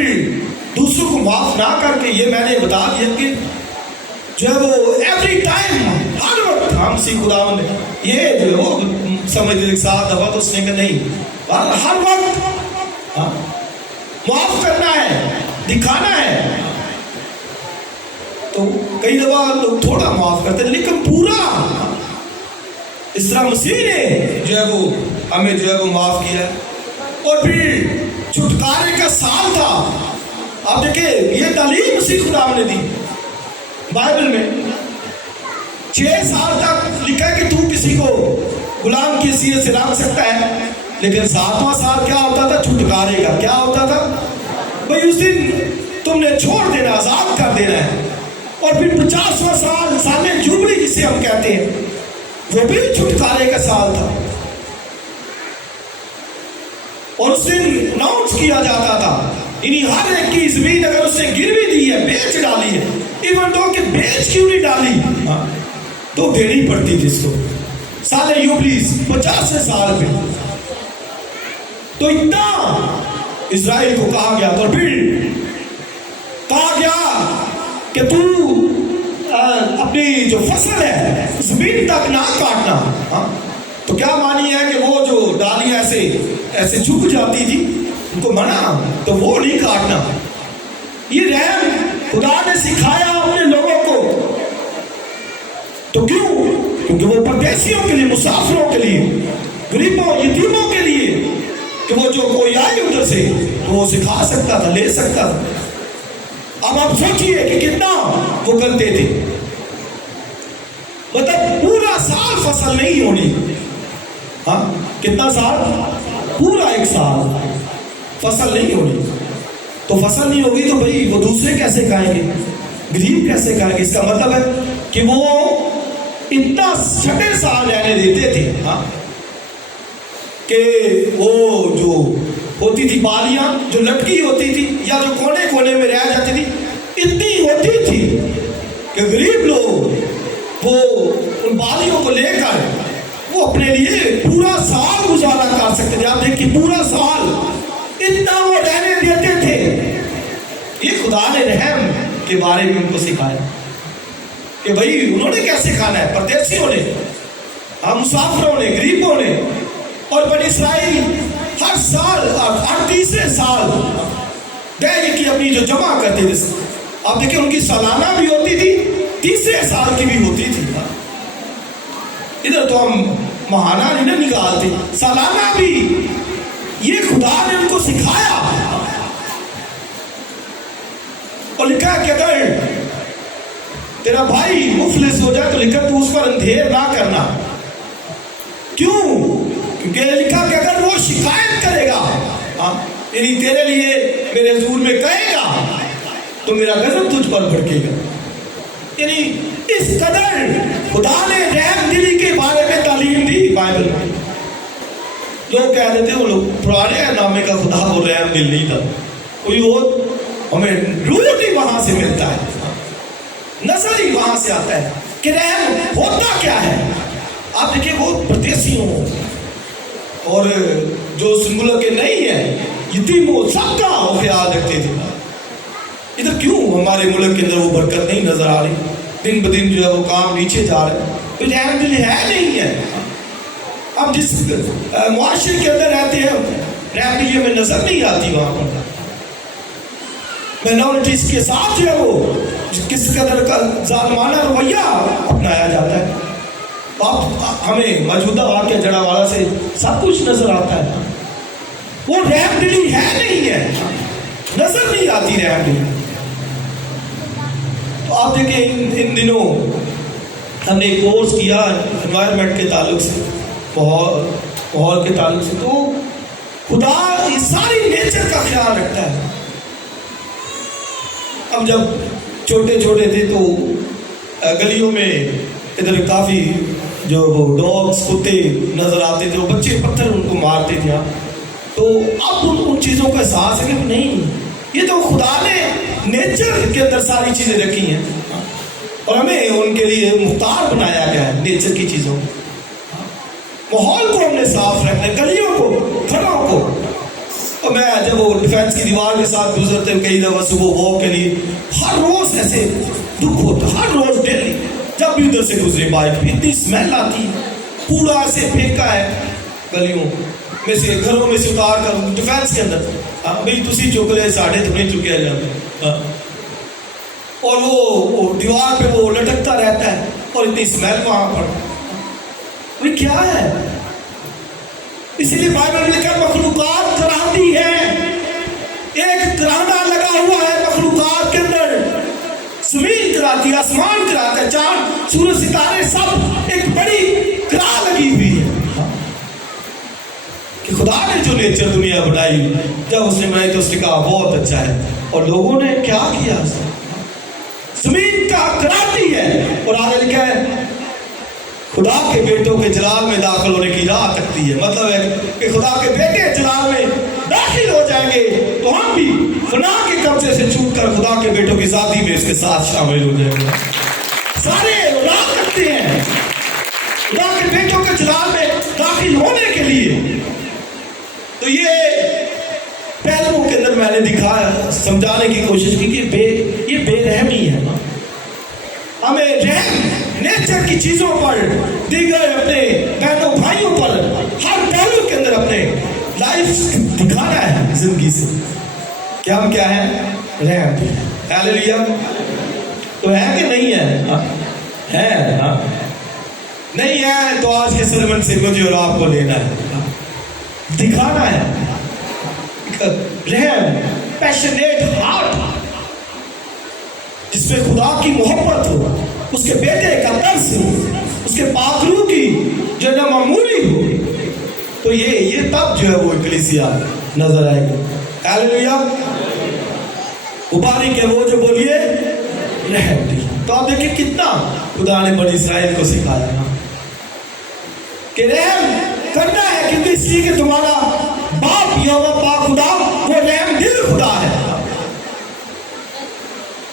دوسروں کو معاف نہ کر کے، یہ میں نے بتا دیا کہ جو ہے وہ ایوری ٹائم، ہر وقت ہم سی خدا نے یہ جو ہے وہ سمجھتے 7 دفعہ تو اس نے کہا نہیں، ہر وقت معاف کرنا ہے، دکھانا ہے. تو کئی دفعہ لوگ تھوڑا معاف کرتے ہیں لیکن پورا. اس طرح مسیح نے جو ہے وہ ہمیں جو ہے وہ معاف کیا. اور پھر چھٹکارے کا سال تھا. آپ دیکھیں یہ تعلیم مسیح خدا نے دی بائبل میں. 6 سال تک لکھا ہے کہ تو کسی کو غلام کی حیثیت سے رکھ سکتا ہے، لیکن 7واں سال کیا ہوتا تھا؟ چھٹکارے کا. کیا ہوتا تھا بھائی؟ اس دن تم نے چھوڑ دینا، آزاد کر دینا ہے. اور پھر 50واں سال، سال جوبلی جسے ہم کہتے ہیں، وہ بھی چھٹکارے کا سال تھا، اور اس دن اناؤنس کیا جاتا تھا یعنی ہر ایک کی زمین اگر اس نے گروی دی ہے، بیچ ڈالی ہے، ایون تو کہ بیچ کیوں نہیں ڈالی، تو دینی پڑتی تھی اس کو سال یوبلیز 50 سال پہ. تو اتنا اسرائیل کو کہا گیا، تو پھر کہا گیا کہ تو اپنی جو فصل ہے زمین تک نہ کاٹنا. تو کیا مانی ہے کہ وہ جو ڈالیاں ایسے جھک جاتی تھی ان کو منع، تو وہ نہیں کاٹنا. یہ رحم خدا نے سکھایا اپنے لوگوں کو. تو کیوں؟ کیونکہ وہ پردیسیوں کے لیے، مسافروں کے لیے، غریبوں، یتیموں کے لیے، کہ وہ جو کوئی آئے ادھر سے تو وہ سکھا سکتا تھا، لے سکتا تھا. اب آپ سوچئے کہ کتنا وہ کرتے تھے. مطلب پورا سال فصل نہیں ہونی. ہاں کتنا سال؟ پورا 1 سال فصل نہیں ہونی. تو فصل نہیں ہوگی تو بھئی وہ دوسرے کیسے کھائیں گے، غریب کیسے کھائیں گے؟ اس کا مطلب ہے کہ وہ اتنا 6 سال رہنے دیتے تھے. ہاں کہ وہ جو ہوتی تھی بالیاں جو لٹکی ہوتی تھی یا جو کونے کونے میں رہ جاتی تھی، اتنی ہوتی تھی کہ غریب لوگ وہ ان بالیوں کو لے کر وہ اپنے لیے پورا سال گزارا کر سکتے تھے. آپ دیکھیں پورا سال اتنا وہ رہنے دیتے تھے. یہ خدا نے رحم کے بارے میں ان کو سکھایا کہ بھائی انہوں نے کیسے کھانا ہے، پردیسیوں نے، مسافروں نے، غریبوں نے. اور بنی اسرائیل ہر سال، ہر تیسرے سال دہی کی اپنی جو جمع کرتے تھے. آپ دیکھیں ان کی سالانہ بھی ہوتی تھی، تیسرے سال کی بھی ہوتی تھی. ادھر تو ہم ماہانہ نہیں نکالتے، سالانہ بھی. یہ خدا نے ان کو سکھایا اور لکھا کہ اگر تیرا بھائی مفلس ہو جائے تو لکھا تو اس پر اندھیر نہ کرنا. کیوں؟ کیونکہ لکھا کہ اگر وہ شکایت کرے گا، یعنی تیرے لیے میرے حضور میں کہے گا، تو میرا غضب تجھ پر بھڑکے گا. یعنی اس قدر خدا نے رحم دلی کے بارے میں تعلیم دی بائبل میں. لوگ کہہ دیتے وہ لوگ پرانے نامے کا خدا وہ رحم دل نہیں تھا، کوئی اور ہمیں روٹ ہی وہاں سے ملتا ہے، نظر ہی وہاں سے آتا ہے کہ رحم ہوتا کیا ہے. آپ دیکھیں وہ پردیسیوں اور جو اس ملک کے نہیں ہیں، یتیموں، سب کا وہ خیال رکھتے تھے. ادھر کیوں ہمارے ملک کے اندر وہ برکت نہیں نظر آ رہی؟ دن بدن جو ہے وہ کام نیچے جا رہے ہیں. تو رحم دل ہے نہیں ہے. ہم جس معاشرے کے اندر رہتے ہیں رحم دلی ہمیں نظر نہیں آتی. وہاں پر مائنورٹیز کے ساتھ جو ہے وہ کس قدر کا ظالمانہ رویہ اپنایا جاتا ہے. ہمیں موجودہ واقعہ جڑا والا سے سب کچھ نظر آتا ہے. وہ رحم دلی ہے نہیں ہے، نظر نہیں آتی رحم دلی. تو آپ دیکھیں ان دنوں ہم نے ایک کورس کیا انوائرمنٹ کے تعلق سے، ماحول کے تعلق سے. تو خدا یہ ساری نیچر کا خیال رکھتا ہے. ہم جب چھوٹے چھوٹے تھے تو گلیوں میں ادھر کافی جو وہ ڈاگس، کتے نظر آتے تھے، وہ بچے پتھر ان کو مارتے تھے. تو اب ان چیزوں کا احساس ہے کہ نہیں، یہ تو خدا نے نیچر کے اندر ساری چیزیں رکھی ہیں اور ہمیں ان کے لیے مختار بنایا گیا ہے نیچر کی چیزوں. ماحول کو ہم نے صاف رکھنا ہے، گلیوں کو، گھروں کو. اور میں جب وہ ڈیفینس کی دیوار کے ساتھ گزرتے کئی دفعہ صبح واک کے لیے، ہر روز ایسے دکھ ہوتا، ہر روز ڈیلی جب بھی ادھر سے گزرے بائک پہ اتنی اسمیل آتی ہے، کوڑا ایسے پھینکا ہے گلیوں میں سے، گھروں میں سے اتار کر ڈیفینس کے اندر. بھائی تسی چک رہے، ساڑھے تو نہیں چکے جاتے. اور وہ دیوار پہ وہ لٹکتا رہتا ہے اور اتنی اسمیل وہاں پر. بھائی کیا ہے؟ اسی لیے بائبل میں لکھا مخلوقات کراتی ہے. ایک کرانا لگا ہوا ہے مخلوقات کے اندر. زمین کراتی ہے، آسمان کراتا ہے، چاند، سورج، ستارے، سب ایک بڑی کرا لگی ہوئی ہے. کہ خدا نے جو نیچر دنیا بنائی، جب اس نے بنائی تو اس نے کہا بہت اچھا ہے. اور لوگوں نے کیا کیا؟ زمین کا کراتی ہے، اور آگے لکھا ہے خدا کے بیٹوں کے جلال میں داخل ہونے کی راہ تکتی ہے۔ مطلب ہے کہ خدا کے بیٹے جلال میں داخل ہو جائیں گے تو ہم بھی فنا کے قبضے سے چھوٹ کر خدا کے بیٹوں کی ذاتی میں اس کے ساتھ شامل ہو جائیں گے۔ سارے راہ تکتے ہیں خدا کے بیٹوں کے جلال میں داخل ہونے کے لیے۔ تو یہ پہلوؤں کے اندر میں نے دکھایا، سمجھانے کی کوشش کی کہ یہ بے رحمی ہے۔ ہمیں رحم نیچر کی چیزوں پر، دیگر اپنے بہنوں بھائیوں پر، ہر پہلو کے اندر اپنے لائف دکھانا ہے زندگی سے کہ ہم کیا ہیں، رحم۔ ہیلیلویا۔ تو ہے کہ نہیں ہے؟ ہے۔ نہیں ہے تو آج کے سرمن سے مجھے اور آپ کو لینا ہے، دکھانا ہے رحم، پیشنیٹ ہارٹ، جس میں خدا کی محبت ہو، اس کے بیٹے کا ترس ہو، اس کے پاک روح کی جو نہ معمولی ہو، تو یہ تب جو ہے وہ کلیسیا نظر آئے گی۔ ہیلیلویا۔ مبارک ہے وہ جو بولیے رحم دی۔ تو آپ دیکھیں کتنا خدا نے بنی اسرائیل کو سکھایا کہ رحم کرنا ہے، کیونکہ اس لیے کہ تمہارا باپ یہوہ پاک خدا وہ رحم دل خدا ہے۔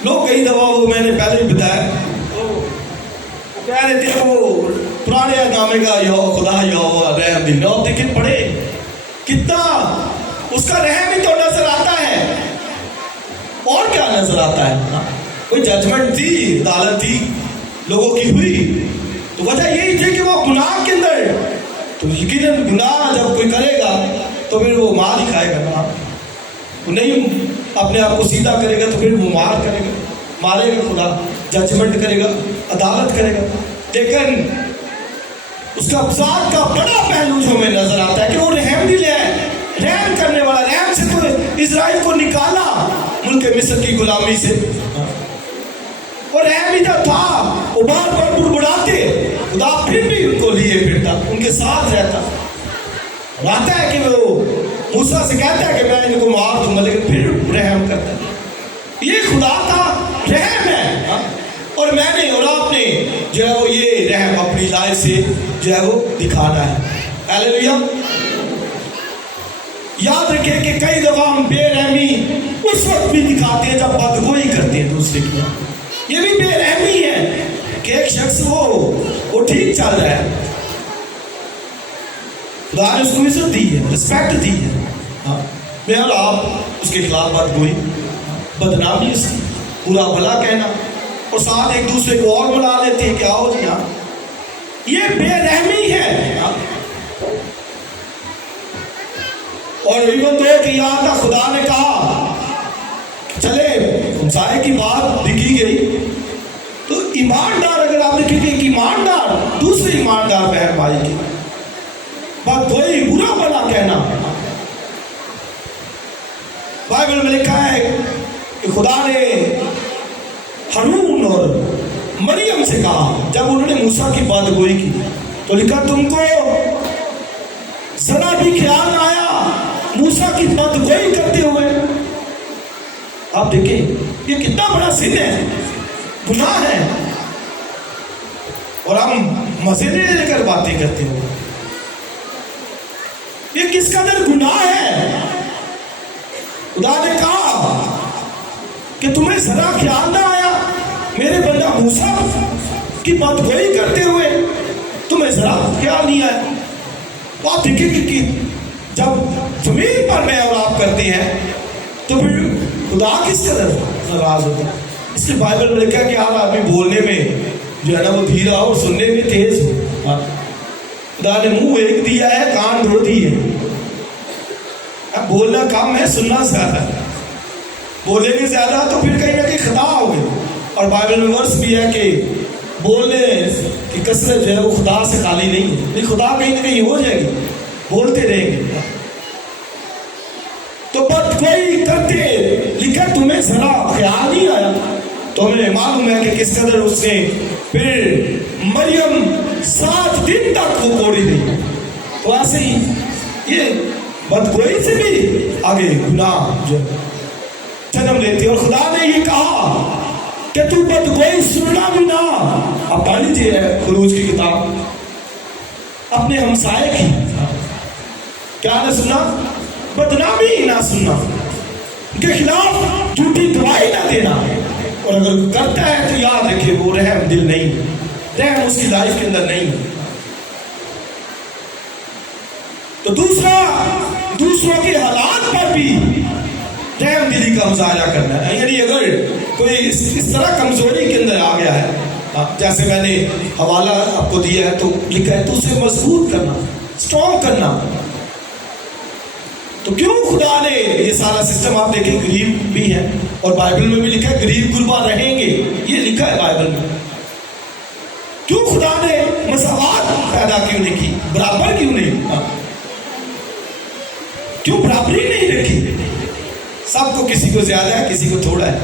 لوگ کئی دفعہ وہ میں نے پہلے بھی بتایا، وہ کہہ رہے تھے وہ پرانے نامے کا خدا یہوہ رحم دل، آپ دیکھیں پڑھے کتنا اس کا رحم ہی تو نظر آتا ہے، اور کیا نظر آتا ہے؟ کوئی ججمنٹ تھی، عدالت تھی لوگوں کی ہوئی، تو وجہ یہی تھی کہ وہ گناہ کے اندر، تو یقیناً گناہ جب کوئی کرے گا تو پھر وہ مار ہی کھائے گا، وہ نہیں اپنے آپ کو سیدھا کرے گا تو پھر وہ مار کرے گا، مارے گا خدا، ججمنٹ کرے گا، عدالت کرے گا۔ لیکن اس کا ذات کا بڑا پہلو جو ہمیں نظر آتا ہے کہ وہ رحم دل ہے، رحم کرنے والا۔ رحم سے تو اسرائیل کو نکالا ملک مصر کی غلامی سے، اور رحم ہی تھا، وہ بار بار بڑبڑاتے، خدا پھر بھی ان کو لیے پھرتا، ان کے ساتھ رہتا۔ آتا ہے کہ وہ موسیٰ سے کہتا ہے کہ میں ان کو مار دوں گا، لیکن پھر رحم کرتا ہے۔ یہ خدا کا رحم ہے، اور میں نے اور آپ نے جو ہے وہ یہ رحم اپنی لائف سے جو ہے وہ دکھانا ہے۔ ہیلیلویا۔ یاد رکھیں کہ کئی دفعہ ہم بے رحمی اس وقت بھی دکھاتے ہیں جب بدگوئی کرتے ہیں دوسرے کی، یہ بھی بے رحمی ہے کہ ایک شخص وہ ٹھیک چل رہا ہے، خدا نے اس کو عزت دی ہے، رسپیکٹ دی ہے، میں اور آپ اس کے خلاف بدگوئی، بدنامی، اس کی برا بھلا کہنا، اور ساتھ ایک دوسرے کو اور بلا لیتے ہیں کہ آؤ جی ہاں، یہ بے رحمی ہے۔ اور ایون تو کہ یہاں تک خدا نے کہا چلے ہمسائے کی بات لکھی گئی، تو ایماندار، اگر آپ دیکھیں کہ ایک ایماندار دوسرے ایماندار بہن بھائی کی بات کوئی برا بھلا کہنا، بائبل میں لکھا ہے کہ خدا نے ہارون اور مریم سے کہا جب انہوں نے موسیٰ کی بات گوئی کی، تو لکھا تم کو ذرا بھی خیال آیا موسیٰ کی بات گوئی کرتے ہوئے۔ آپ دیکھیں یہ کتنا بڑا سن ہے، گناہ ہے، اور ہم مزے لے کر باتیں کرتے ہیں، یہ کس قدر گناہ ہے۔ خدا نے کہا کہ تمہیں ذرا خیال نہ آیا میرے بندہ موسیٰ کی بات گوئی کرتے ہوئے، تمہیں ذرا خیال نہیں آیا۔ آپ دیکھیں کہ جب زمین پر میں اور آپ کرتے ہیں تو پھر خدا کس قدر ناراض ہوتا ہے۔ اس لیے بائبل میں لکھا ہے کہ ہر آدمی بولنے میں جو ہے نا وہ دھیرا اور سننے میں تیز ہو۔ خدا نے منہ ایک دیا ہے، کان دو دیے، بولنا کم ہے، سننا زیادہ ہے۔ بولیں گے زیادہ تو پھر کہیں نہ کہیں خطا ہوگی، اور بائبل میں ورس بھی ہے کہ بولنے کی کثرت جو ہے وہ خدا سے خالی نہیں ہے، لیکن خدا کہیں نہ کہیں ہو جائے گی، بولتے رہیں گے۔ تو بدگوئی کرتے لکھا تمہیں ذرا خیال نہیں آیا، تو ہمیں معلوم ہے کہ کس قدر اس نے پھر مریم 7 دن تک وہ کوڑی رہی۔ تو ایسے ہی یہ بدگوئی سے بھی آگے گناہ جو جنم لیتے، اور خدا نے یہ کہا کہ تو کوئی سننا بھی نہ. آپ پڑھ لیجیے خروج کی کتاب. اپنے ہمسائے کی کیا نہ سننا؟ بدنامی نہ سننا، کے خلاف جھوٹی گواہی نہ دینا. اور اگر کرتا ہے تو یاد رکھے وہ رحم دل نہیں، رحم اس کی لائف کے اندر نہیں. تو دوسروں کے حالات پر بھی رحم دلی کا مظاہرہ کرنا ہے. یعنی اگر کوئی اس طرح کمزوری کے اندر آ گیا ہے، جیسے میں نے حوالہ آپ کو دیا ہے تو لکھا ہے تو اسے مضبوط کرنا، اسٹرانگ کرنا. تو کیوں خدا نے یہ سارا سسٹم، آپ دیکھیں غریب بھی ہے اور بائبل میں بھی لکھا ہے غریب غربا رہیں گے، یہ لکھا ہے بائبل میں. کیوں خدا نے مساوات پیدا کیوں نہیں کی؟ برابر کیوں نہیں؟ کیوں برابری نہیں رکھی؟ سب کو، کسی کو زیادہ ہے کسی کو تھوڑا ہے.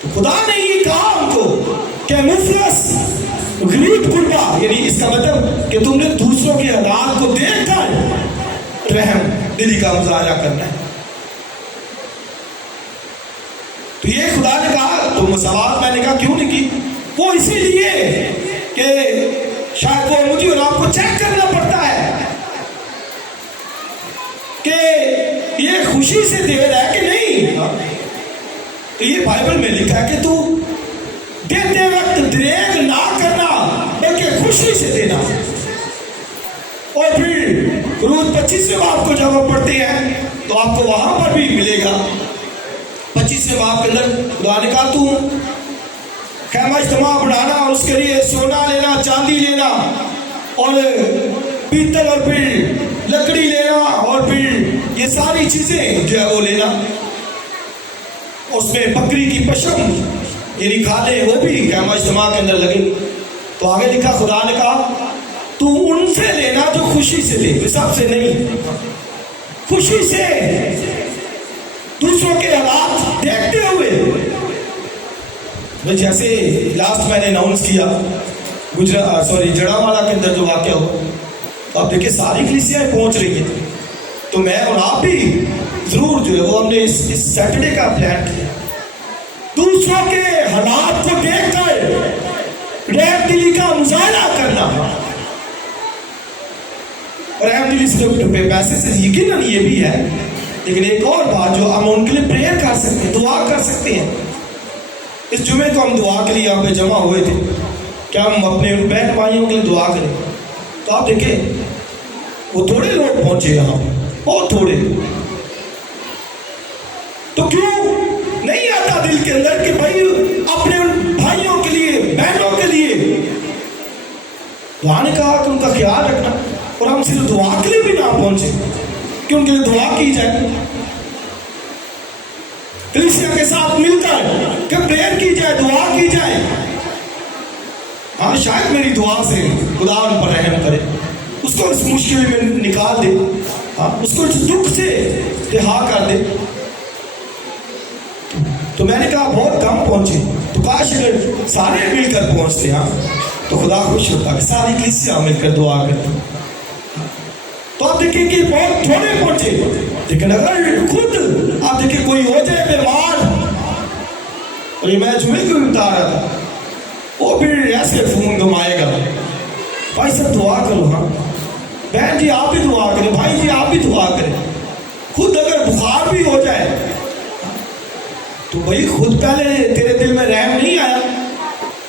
تو خدا نے یہ کہا ہم کو کہ مفلس غریب غربا، یعنی اس کا مطلب کہ تم نے دوسروں کے حالات کو دیکھ کر رحم دلی کا مظاہرہ کرنا ہے. تو یہ خدا نے کہا. تو مساوات میں نے کہا کیوں نہیں کی؟ وہ اسی لیے کہ شاید وہ مجھے اور آپ کو چیک کرنا پڑتا ہے کہ یہ خوشی سے دے رہا ہے کہ نہیں. تو یہ بائبل میں لکھا ہے کہ تو دیتے وقت دریغ نہ کرنا بلکہ خوشی سے دینا. اور پھر خروج 25 باب کو جب آپ پڑھتے ہیں تو آپ کو وہاں پر بھی ملے گا. 25 باب کے اندر خدا نے کہا تو خیمہ اجتماع بنانا اور اس کے لیے سونا لینا، چاندی لینا اور پیتل اور پھر لکڑی لینا اور پھر یہ ساری چیزیں جو ہے وہ لینا. اس میں بکری کی پشم یعنی کھالے وہ بھی خیمہ اجتماع کے اندر لگیں گی. تو آگے لکھا خدا نے کہا تو ان سے لینا جو خوشی سے دے، سب سے نہیں، خوشی سے دوسروں کے حالات دیکھتے ہوئے. جیسے لاسٹ میں نے اناؤنس کیا جڑا والا کے اندر جو واقعہ ہو، تو آپ دیکھیں ساری کلیسیاں پہنچ رہی ہیں. تو میں اور آپ بھی ضرور جو ہے وہ ہم نے اس سیٹرڈے کا پلان کیا، دوسروں کے حالات کو دیکھ کر رحم دلی کا مظاہرہ کرنا. اور رحم دلی سے پیسے سے یقیناً یہ بھی ہے، لیکن ایک اور بات جو ہم ان کے لیے پریئر کر سکتے ہیں، دعا کر سکتے ہیں. اس جمعے کو ہم دعا کے لیے یہاں پہ جمع ہوئے تھے، کیا ہم اپنے بہن بھائیوں کے لیے دعا کریں؟ تو آپ دیکھیں وہ تھوڑے لوگ پہنچے یہاں پہ، بہت تھوڑے. تو کیوں نہیں آتا دل کے اندر کہ بھائی اپنے بھائیوں کے لیے، بہنوں کے لیے دعا نے کہا کہ ان کا خیال رکھنا. اور ہم صرف دعا کے لیے بھی نہ پہنچے کہ ان کے لیے دعا کی جائے، کلیسیا کے ساتھ مل کر کہ پریئر کی جائے، دعا کی جائے. ہاں شاید میری دعا سے خدا ان پر رحم کرے، اس کو اس مشکل میں نکال دے، ہاں اس کو اس دکھ سے رہا کر دے. تو میں نے کہا بہت کم پہنچے، تو کاش اگر سارے مل کر پہنچتے ہاں تو خدا خوش ہوتا کہ ساری کلیسیا مل کر دعا کرتی. تو آپ دیکھیں کہ بہت تھوڑے پہنچے، لیکن اگر خود آپ دیکھیں کوئی ہو جائے بیمار، اور یہ میں جمعے کو بتا رہا تھا، وہ پھر ایسے فون گھمائے گا، بھائی سب دعا کرو، ہاں بہن جی آپ بھی دعا کریں، بھائی جی آپ بھی دعا کریں. خود اگر بخار بھی ہو جائے تو بھائی خود پہلے تیرے دل میں رحم نہیں آیا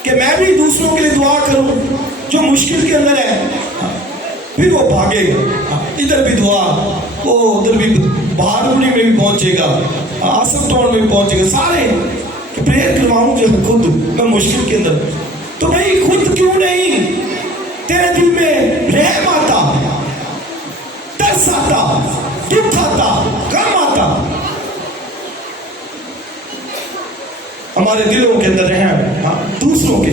کہ میں بھی دوسروں کے لیے دعا کروں جو مشکل کے اندر ہے؟ پھر وہ بھاگے گا، ادھر بھی دعا، وہ ادھر بھی بہارپوری میں بھی پہنچے گا، آسف ٹاؤن میں بھی پہنچے گا، سارے کہ پریئر کرواؤں جو خود میں مشکل کے اندر. تو بھائی خود کیوں نہیں تیرے دل میں رحم آتا، ترس آتا، دکھ آتا، غم آتا، ہمارے دلوں کے اندر رحم، دوسروں کے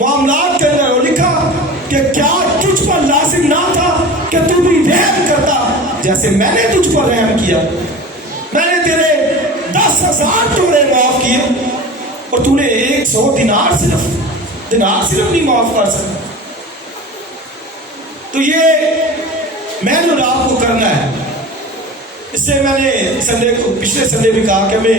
معاملات کے اندر. اور لکھا کہ کیا تجھ پر لازم نہ تھا کہ تو بھی رحم کرتا جیسے میں نے تجھ پر رحم کیا؟ میں نے تیرے 10,000 ٹوڑے معاف کیے اور تو نے 100 دینار صرف نہیں معاف کر سکتا. تو یہ میں نے آپ کو کرنا ہے. اس سے میں نے پچھلے سنڈے بھی کہا کہ ہمیں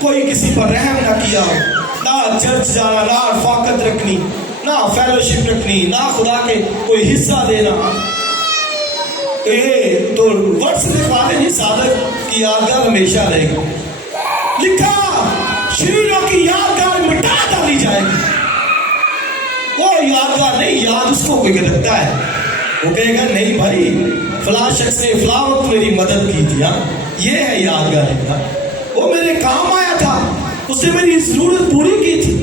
کوئی کسی پر رحم نہ کیا، نہ چرچ جانا، نہ رفاقت رکھنی، نہ فیلوشپ رکھنی، نہ خدا کے کوئی حصہ دینا۔ تو یہ تو ورڈ سے دکھوا دیں جی، صادق کی یادگار ہمیشہ رہے گی۔ لکھا شریروں کی یادگار مٹا ڈالی جائے گی۔ وہ یادگار نہیں، یاد اس کو کوئی رکھتا ہے، وہ کہے گا نہیں بھائی فلاں شخص نے فلاں وقت میری مدد کی تھی، یہ ہے یادگار، وہ میرے کام آیا تھا، اس نے میری ضرورت پوری کی تھی،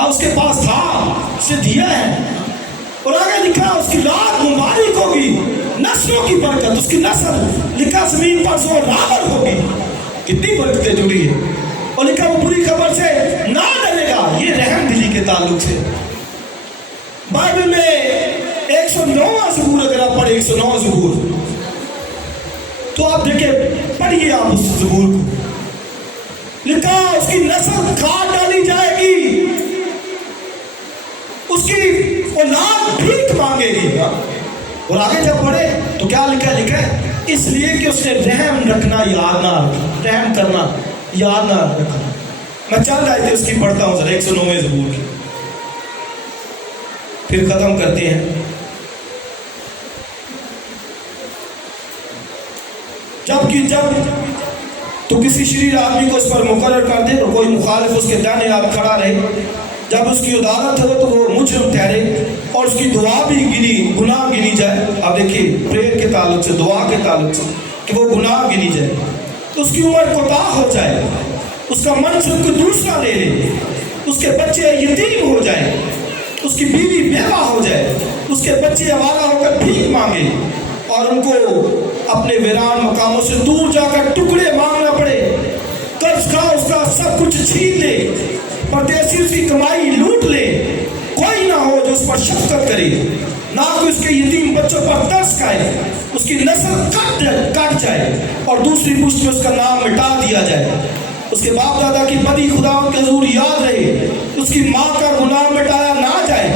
اس کے پاس تھا، اسے دیا ہے۔ اور آگے لکھا اس کی لات مبارک ہوگی، نسلوں کی برکت، اس کی نسل لکھا زمین پر زورآور ہوگی۔ کتنی برکتیں جڑی ہے۔ اور لکھا وہ بری خبر سے نہ ڈرے گا، یہ رحم دلی کے تعلق سے۔ بائبل میں 109واں زبور اگر آپ پڑھیں، 109واں زبور، تو آپ دیکھیں، پڑھیے آپ اس زبور کو۔ لکھا اس کی نسل کاٹ ڈالی جائے گی، اس کی اولاد بھیک مانگے گی۔ اور آگے جب پڑھے تو کیا لکھا ہے؟ اس لیے کہ اس نے رحم رکھنا یاد نہ رکھا، رحم کرنا یاد نہ رکھا۔ میں چند آیتیں اس کی پڑھتا ہوں ذرا 109ویں زبور کی، پھر ختم کرتے ہیں۔ جب تو کسی شریر آدمی کو اس پر مقرر کر دے اور کوئی مخالف اس کے دائیں آپ کھڑا رہے، جب اس کی عدالت ہو تو وہ مجرم ٹھہرے اور اس کی دعا بھی گناہ گنی جائے۔ اب دیکھیے پریئر کے تعلق سے، دعا کے تعلق سے، کہ وہ گناہ گنی جائے، تو اس کی عمر کوتاہ ہو جائے، اس کا منصب کو دوسرا لے لے، اس کے بچے یتیم ہو جائیں، اس کی بیوی بیوہ ہو جائے، اس کے بچے آوارہ ہو کر بھیک مانگے اور ان کو اپنے ویران مقاموں سے دور جا کر ٹکڑے مانگنا پڑے، قرض کا اس کا سب کچھ چھین لے، پردیسی اس کی کمائی لوٹ لے، کوئی نہ ہو جو اس پر شفقت کرے، نہ کوئی اس کے یتیم بچوں پر ترس کھائے، اس کی نسل کٹ جائے اور دوسری پشت میں اس کا نام مٹا دیا جائے، اس کے باپ دادا کی بدی خداوند کے حضور یاد رہے، اس کی ماں کا گناہ مٹایا نہ جائے،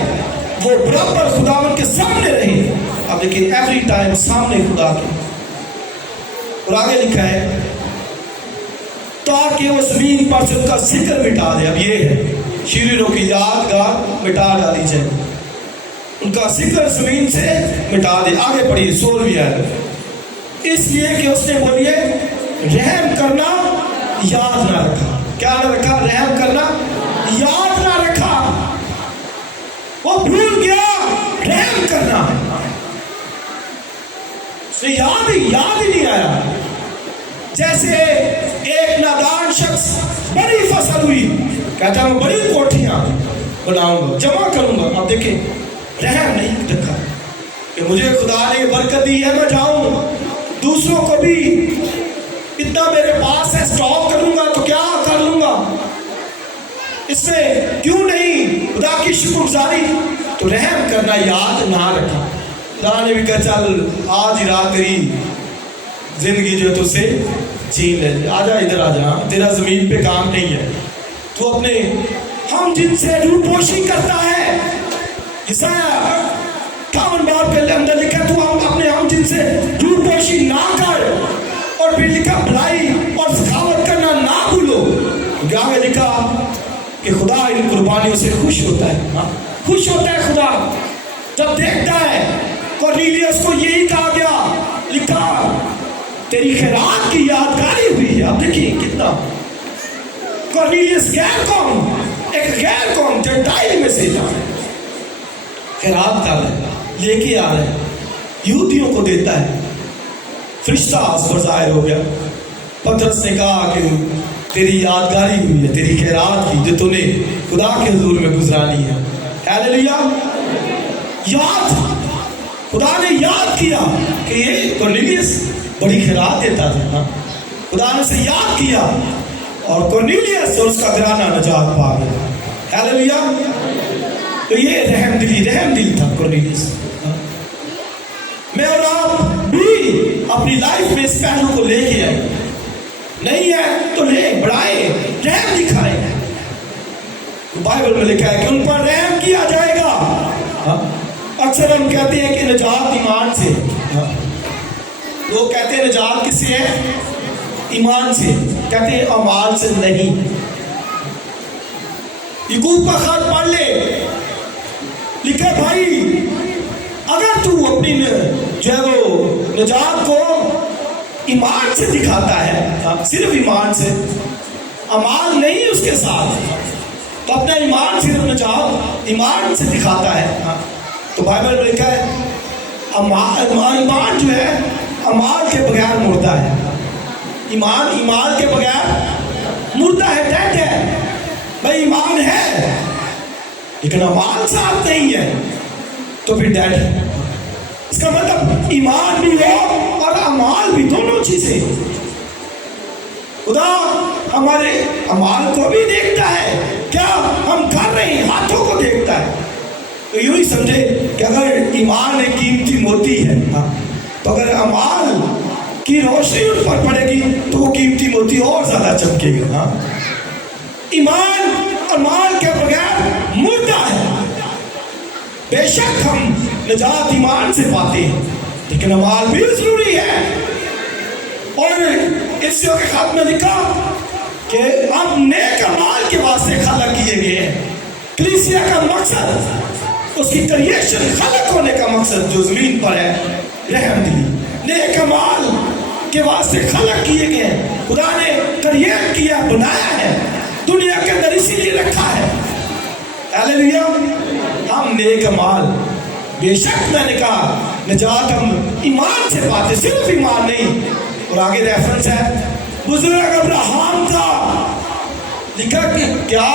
وہ برابر خداوند کے سامنے رہے۔ اب دیکھیں ایوری ٹائم سامنے خدا کے۔ اور آگے لکھا ہے تاکہ وہ زمین پر سے ان کا ذکر مٹا دے۔ اب یہ ہے شریروں کی یادگار مٹا ڈالی جائے، ان کا ذکر زمین سے مٹا دے۔ آگے پڑھیے 16ویں آیت، اس لیے کہ اس نے بولیے رحم کرنا یاد نہ رکھا۔ کیا نہ رکھا؟ رحم کرنا یاد نہ رکھا، وہ بھول گیا رحم کرنا، اسے یاد ہی نہیں آیا۔ جیسے ایک نادان شخص بڑی فصل ہوئی، کہتا میں بڑی کوٹھیاں بناؤں گا، جمع کروں گا۔ اب دیکھیں رحم نہیں رکھا کہ مجھے خدا نے برکت دی ہے، میں جاؤں دوسروں کو بھی اتنا میرے پاس ہے، اسٹاک کروں گا تو کیا کر لوں گا، اس میں کیوں نہیں خدا کی شکر گزاری۔ تو رحم کرنا یاد نہ رکھا۔ خدا نے بھی کہا چل آج ہی رات تیری زندگی جو ہے تو سے چھین لے، آ جا ادھر آ جا، تیرا زمین پہ کام نہیں ہے، تو اپنے ہم جن سے روپوشی کرتا ہے۔ یسایہ 58 باب کے اندر لکھا تو اپنے ہم جن سے روپوشی نہ کر، اور پھر لکھا بھلائی اور سخاوت کرنا نہ بھولو، کیونکہ آگے لکھا کہ خدا ان قربانیوں سے خوش ہوتا ہے۔ خوش ہوتا ہے خدا جب دیکھتا ہے۔ کورنیلیوس کو یہی کہا گیا، لکھا تیری خیرات کی یادگاری ہوئی ہے۔ اب دیکھیے کتنا کورنیلیوس غیر قوم، ایک غیر قوم جنٹائل میں سے تھا، خیرات کر رہے، لے کے آ رہے، یہودیوں کو دیتا ہے۔ فرشتہ اس پر ظاہر ہو گیا، پترس نے کہا کہ تیری یادگاری ہوئی ہے، تیری خیرات کی جو تو نے خدا کے حضور میں گزرانی ہے۔ ہیلیلویا! یاد، خدا نے یاد کیا کہ یہ کورنیلیوس بڑی خیرات دیتا تھا، خدا نے اسے یاد کیا اور کورنیلیوس اور اس کا گھرانہ نجات پا گیا۔ ہیلیلویا! تو یہ رحم دل تھا کورنیلیوس۔ میں اور آپ بھی اپنی لائف میں اس پہلو کو لے کے آئے، نہیں ہے تو لے بڑھائے، رحم دکھائے۔ بائبل میں لکھا ہے کہ ان پر رحم کیا جائے گا۔ اکثر ہم کہتے ہیں کہ نجات ایمان سے، لوگ کہتے ہیں نجات کس سے ہے؟ ایمان سے. کہتے ہیں اعمال سے نہیں. یعقوب کا خط پڑھ لے, لکھے بھائی اگر تو اپنی جو ہے وہ نجات کو ایمان سے دکھاتا ہے, صرف ایمان سے, اعمال نہیں اس کے ساتھ, تو اپنا ایمان صرف نجات ایمان سے دکھاتا ہے. تو بائبل میں لکھا ہے ایمان جو ہے اعمال کے بغیر مردہ ہے. ایمان کے بغیر مردہ ہے, ڈیڈ ہے. بھائی ایمان ہے لیکن اعمال ساتھ نہیں ہے تو پھر ڈیڈ ہے. اس کا مطلب ایمان بھی ہو اور اعمال بھی, دونوں چیزیں. خدا ہمارے اعمال کو بھی دیکھتا ہے, کیا ہم کر رہے ہیں ہاتھوں کو دیکھتا ہے. تو یوں ہی سمجھے کہ اگر ایمان ایک قیمتی موتی ہے, تو اگر اعمال کی روشنی ان پر پڑے گی تو وہ قیمتی موتی اور زیادہ چمکے گا. ایمان اعمال کے بغیر مردہ ہے. بے شک ہم نجات ایمان سے پاتے ہیں لیکن اعمال بھی ضروری ہے. اور اس کے خط میں لکھا کہ ہم نیک اعمال کے واسطے خلق کیے گئے ہیں. کلیسیا کا مقصد, اس کی کریشن, خلق ہونے کا مقصد جو زمین پر ہے رحم دلی. نیک اعمال کے واسطے خلق کیے گئے ہیں. خدا نے کریٹ کیا, بنایا ہے, دنیا کے اندر اسی لیے رکھا ہے. ہاللیلویا. ہم نیک اعمال, بے شک میں نے کہا نجات ہم ایمان سے پاتے, صرف ایمان نہیں. اور آگے ریفرنس ہے بزرگ ابراہیم کا, لکھا کہ کیا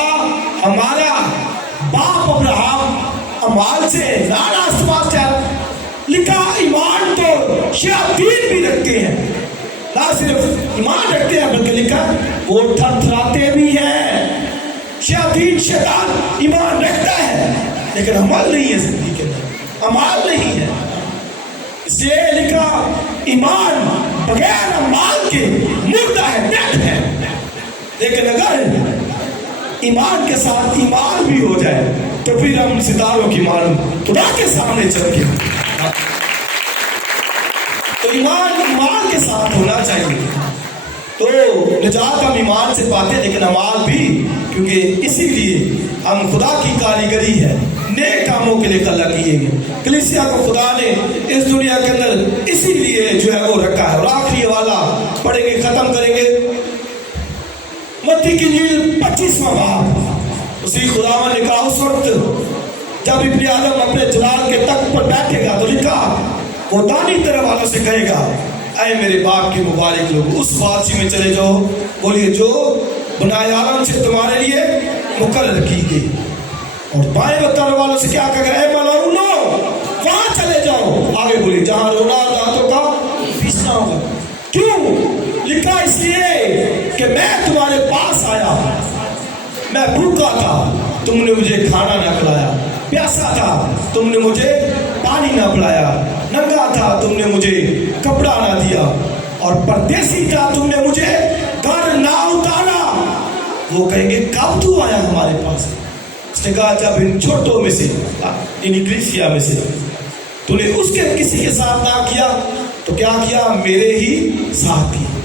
ہمارا باپ ابراہیم اعمال سے ناراض تھا؟ لکھا ایمان تو شیاطین بھی رکھتے ہیں, نہ صرف ایمان رکھتے ہیں بلکہ لکھا وہ تھرتھراتے بھی ہیں. شیاطین, شیطان ایمان رکھتا ہے لیکن عمل نہیں ہے زندگی کے اندر, عمل نہیں ہے. اس لیے لکھا ایمان بغیر اعمال کے مردہ ہے, ڈیڈ ہے. لیکن اگر ایمان کے ساتھ ایمان بھی ہو جائے تو پھر ہم ستاروں کی مان خدا کے سامنے چمکے. تو ایمان کے ساتھ ہونا چاہیے. تو نجات ہم ایمان سے پاتے لیکن اعمال بھی, کیونکہ اسی لیے ہم خدا کی کاریگری ہے, نیک کاموں کے لیے خلق کیے گئے. کلیسیا کو خدا نے اس دنیا کے اندر اسی لیے جو ہے وہ رکھا ہے. اور آخری حوالہ پڑھیں گے, ختم کریں گے. متی کی انجیل 25واں باب. اسی خداوند نے کہا اس وقت جب ابن آدم اپنے جلال کے تخت پر بیٹھے گا تو لکھا وہ دانی طرح والوں سے کہے گا اے میرے باپ کے مبارک لوگ, اس بادشاہی میں چلے جاؤ. بولیے جو بنائے عالم سے تمہارے لیے مقرر کی گئی. اور بائیں بطر والوں سے کیا کہا, اے ملعونو وہاں چلے جاؤ. آگے بولیے جہاں رونا اور دانتوں کا پیسنا ہوگا. کیوں؟ لکھا اس لیے کہ میں تمہارے پاس آیا, میں بھوکا تھا تم نے مجھے کھانا نہ کھلایا, پیاسا تھا تم نے مجھے پانی نہ پلایا, ننگا تھا تم نے مجھے کپڑا نہ دیا, اور پردیسی تھا تم نے مجھے گھر نہ اتارا. وہ کہیں گے کب تو آیا ہمارے پاس؟ اس نے کہا جب ان چھوٹوں میں سے, ان کلیسیا میں سے تو نے اس کے کسی کے ساتھ نہ کیا تو کیا کیا, میرے ہی ساتھ کیا.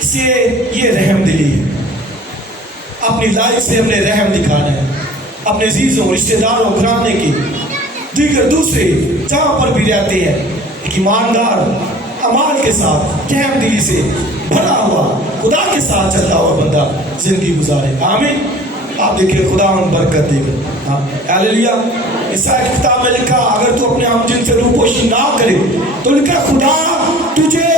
اس لیے یہ رحم دلی ہے. اپنی لائف سے ہم نے رحم دکھانا ہے اپنے عزیزوں, رشتہ داروں, گھرانے کی, دیگر دوسرے جہاں پر بھی رہتے ہیں. ایک ایماندار اعمال کے ساتھ, رحم دلی سے بھرا ہوا, خدا کے ساتھ چلتا ہوا بندہ زندگی گزارے. آمین. آپ دیکھیں خدا ان برکت دے گا. ہاللیلویا. عیسائی کی کتاب میں لکھا اگر تو اپنے ہم جن سے روپوشی نہ کرے تو لکھا خدا تجھے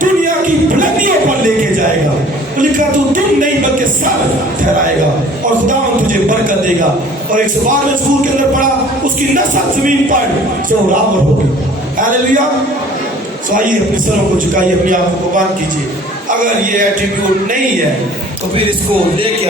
دنیا کی بلندیوں پر لے کے جائے گا. لکھا تو تم نہیں بلکہ سر ٹھہرائے گا اور خدا تجھے برکت دے گا. اور 112 سور کے اندر پڑھا اس کی نسل زمین پر زوراور ہوگی. ہاللیلویا. سو آئیے اپنے سروں کو جھکائیے, اپنی آنکھوں کو بند کیجیے. اگر یہ ایٹیٹیوڈ نہیں ہے تو پھر اس کو لے کے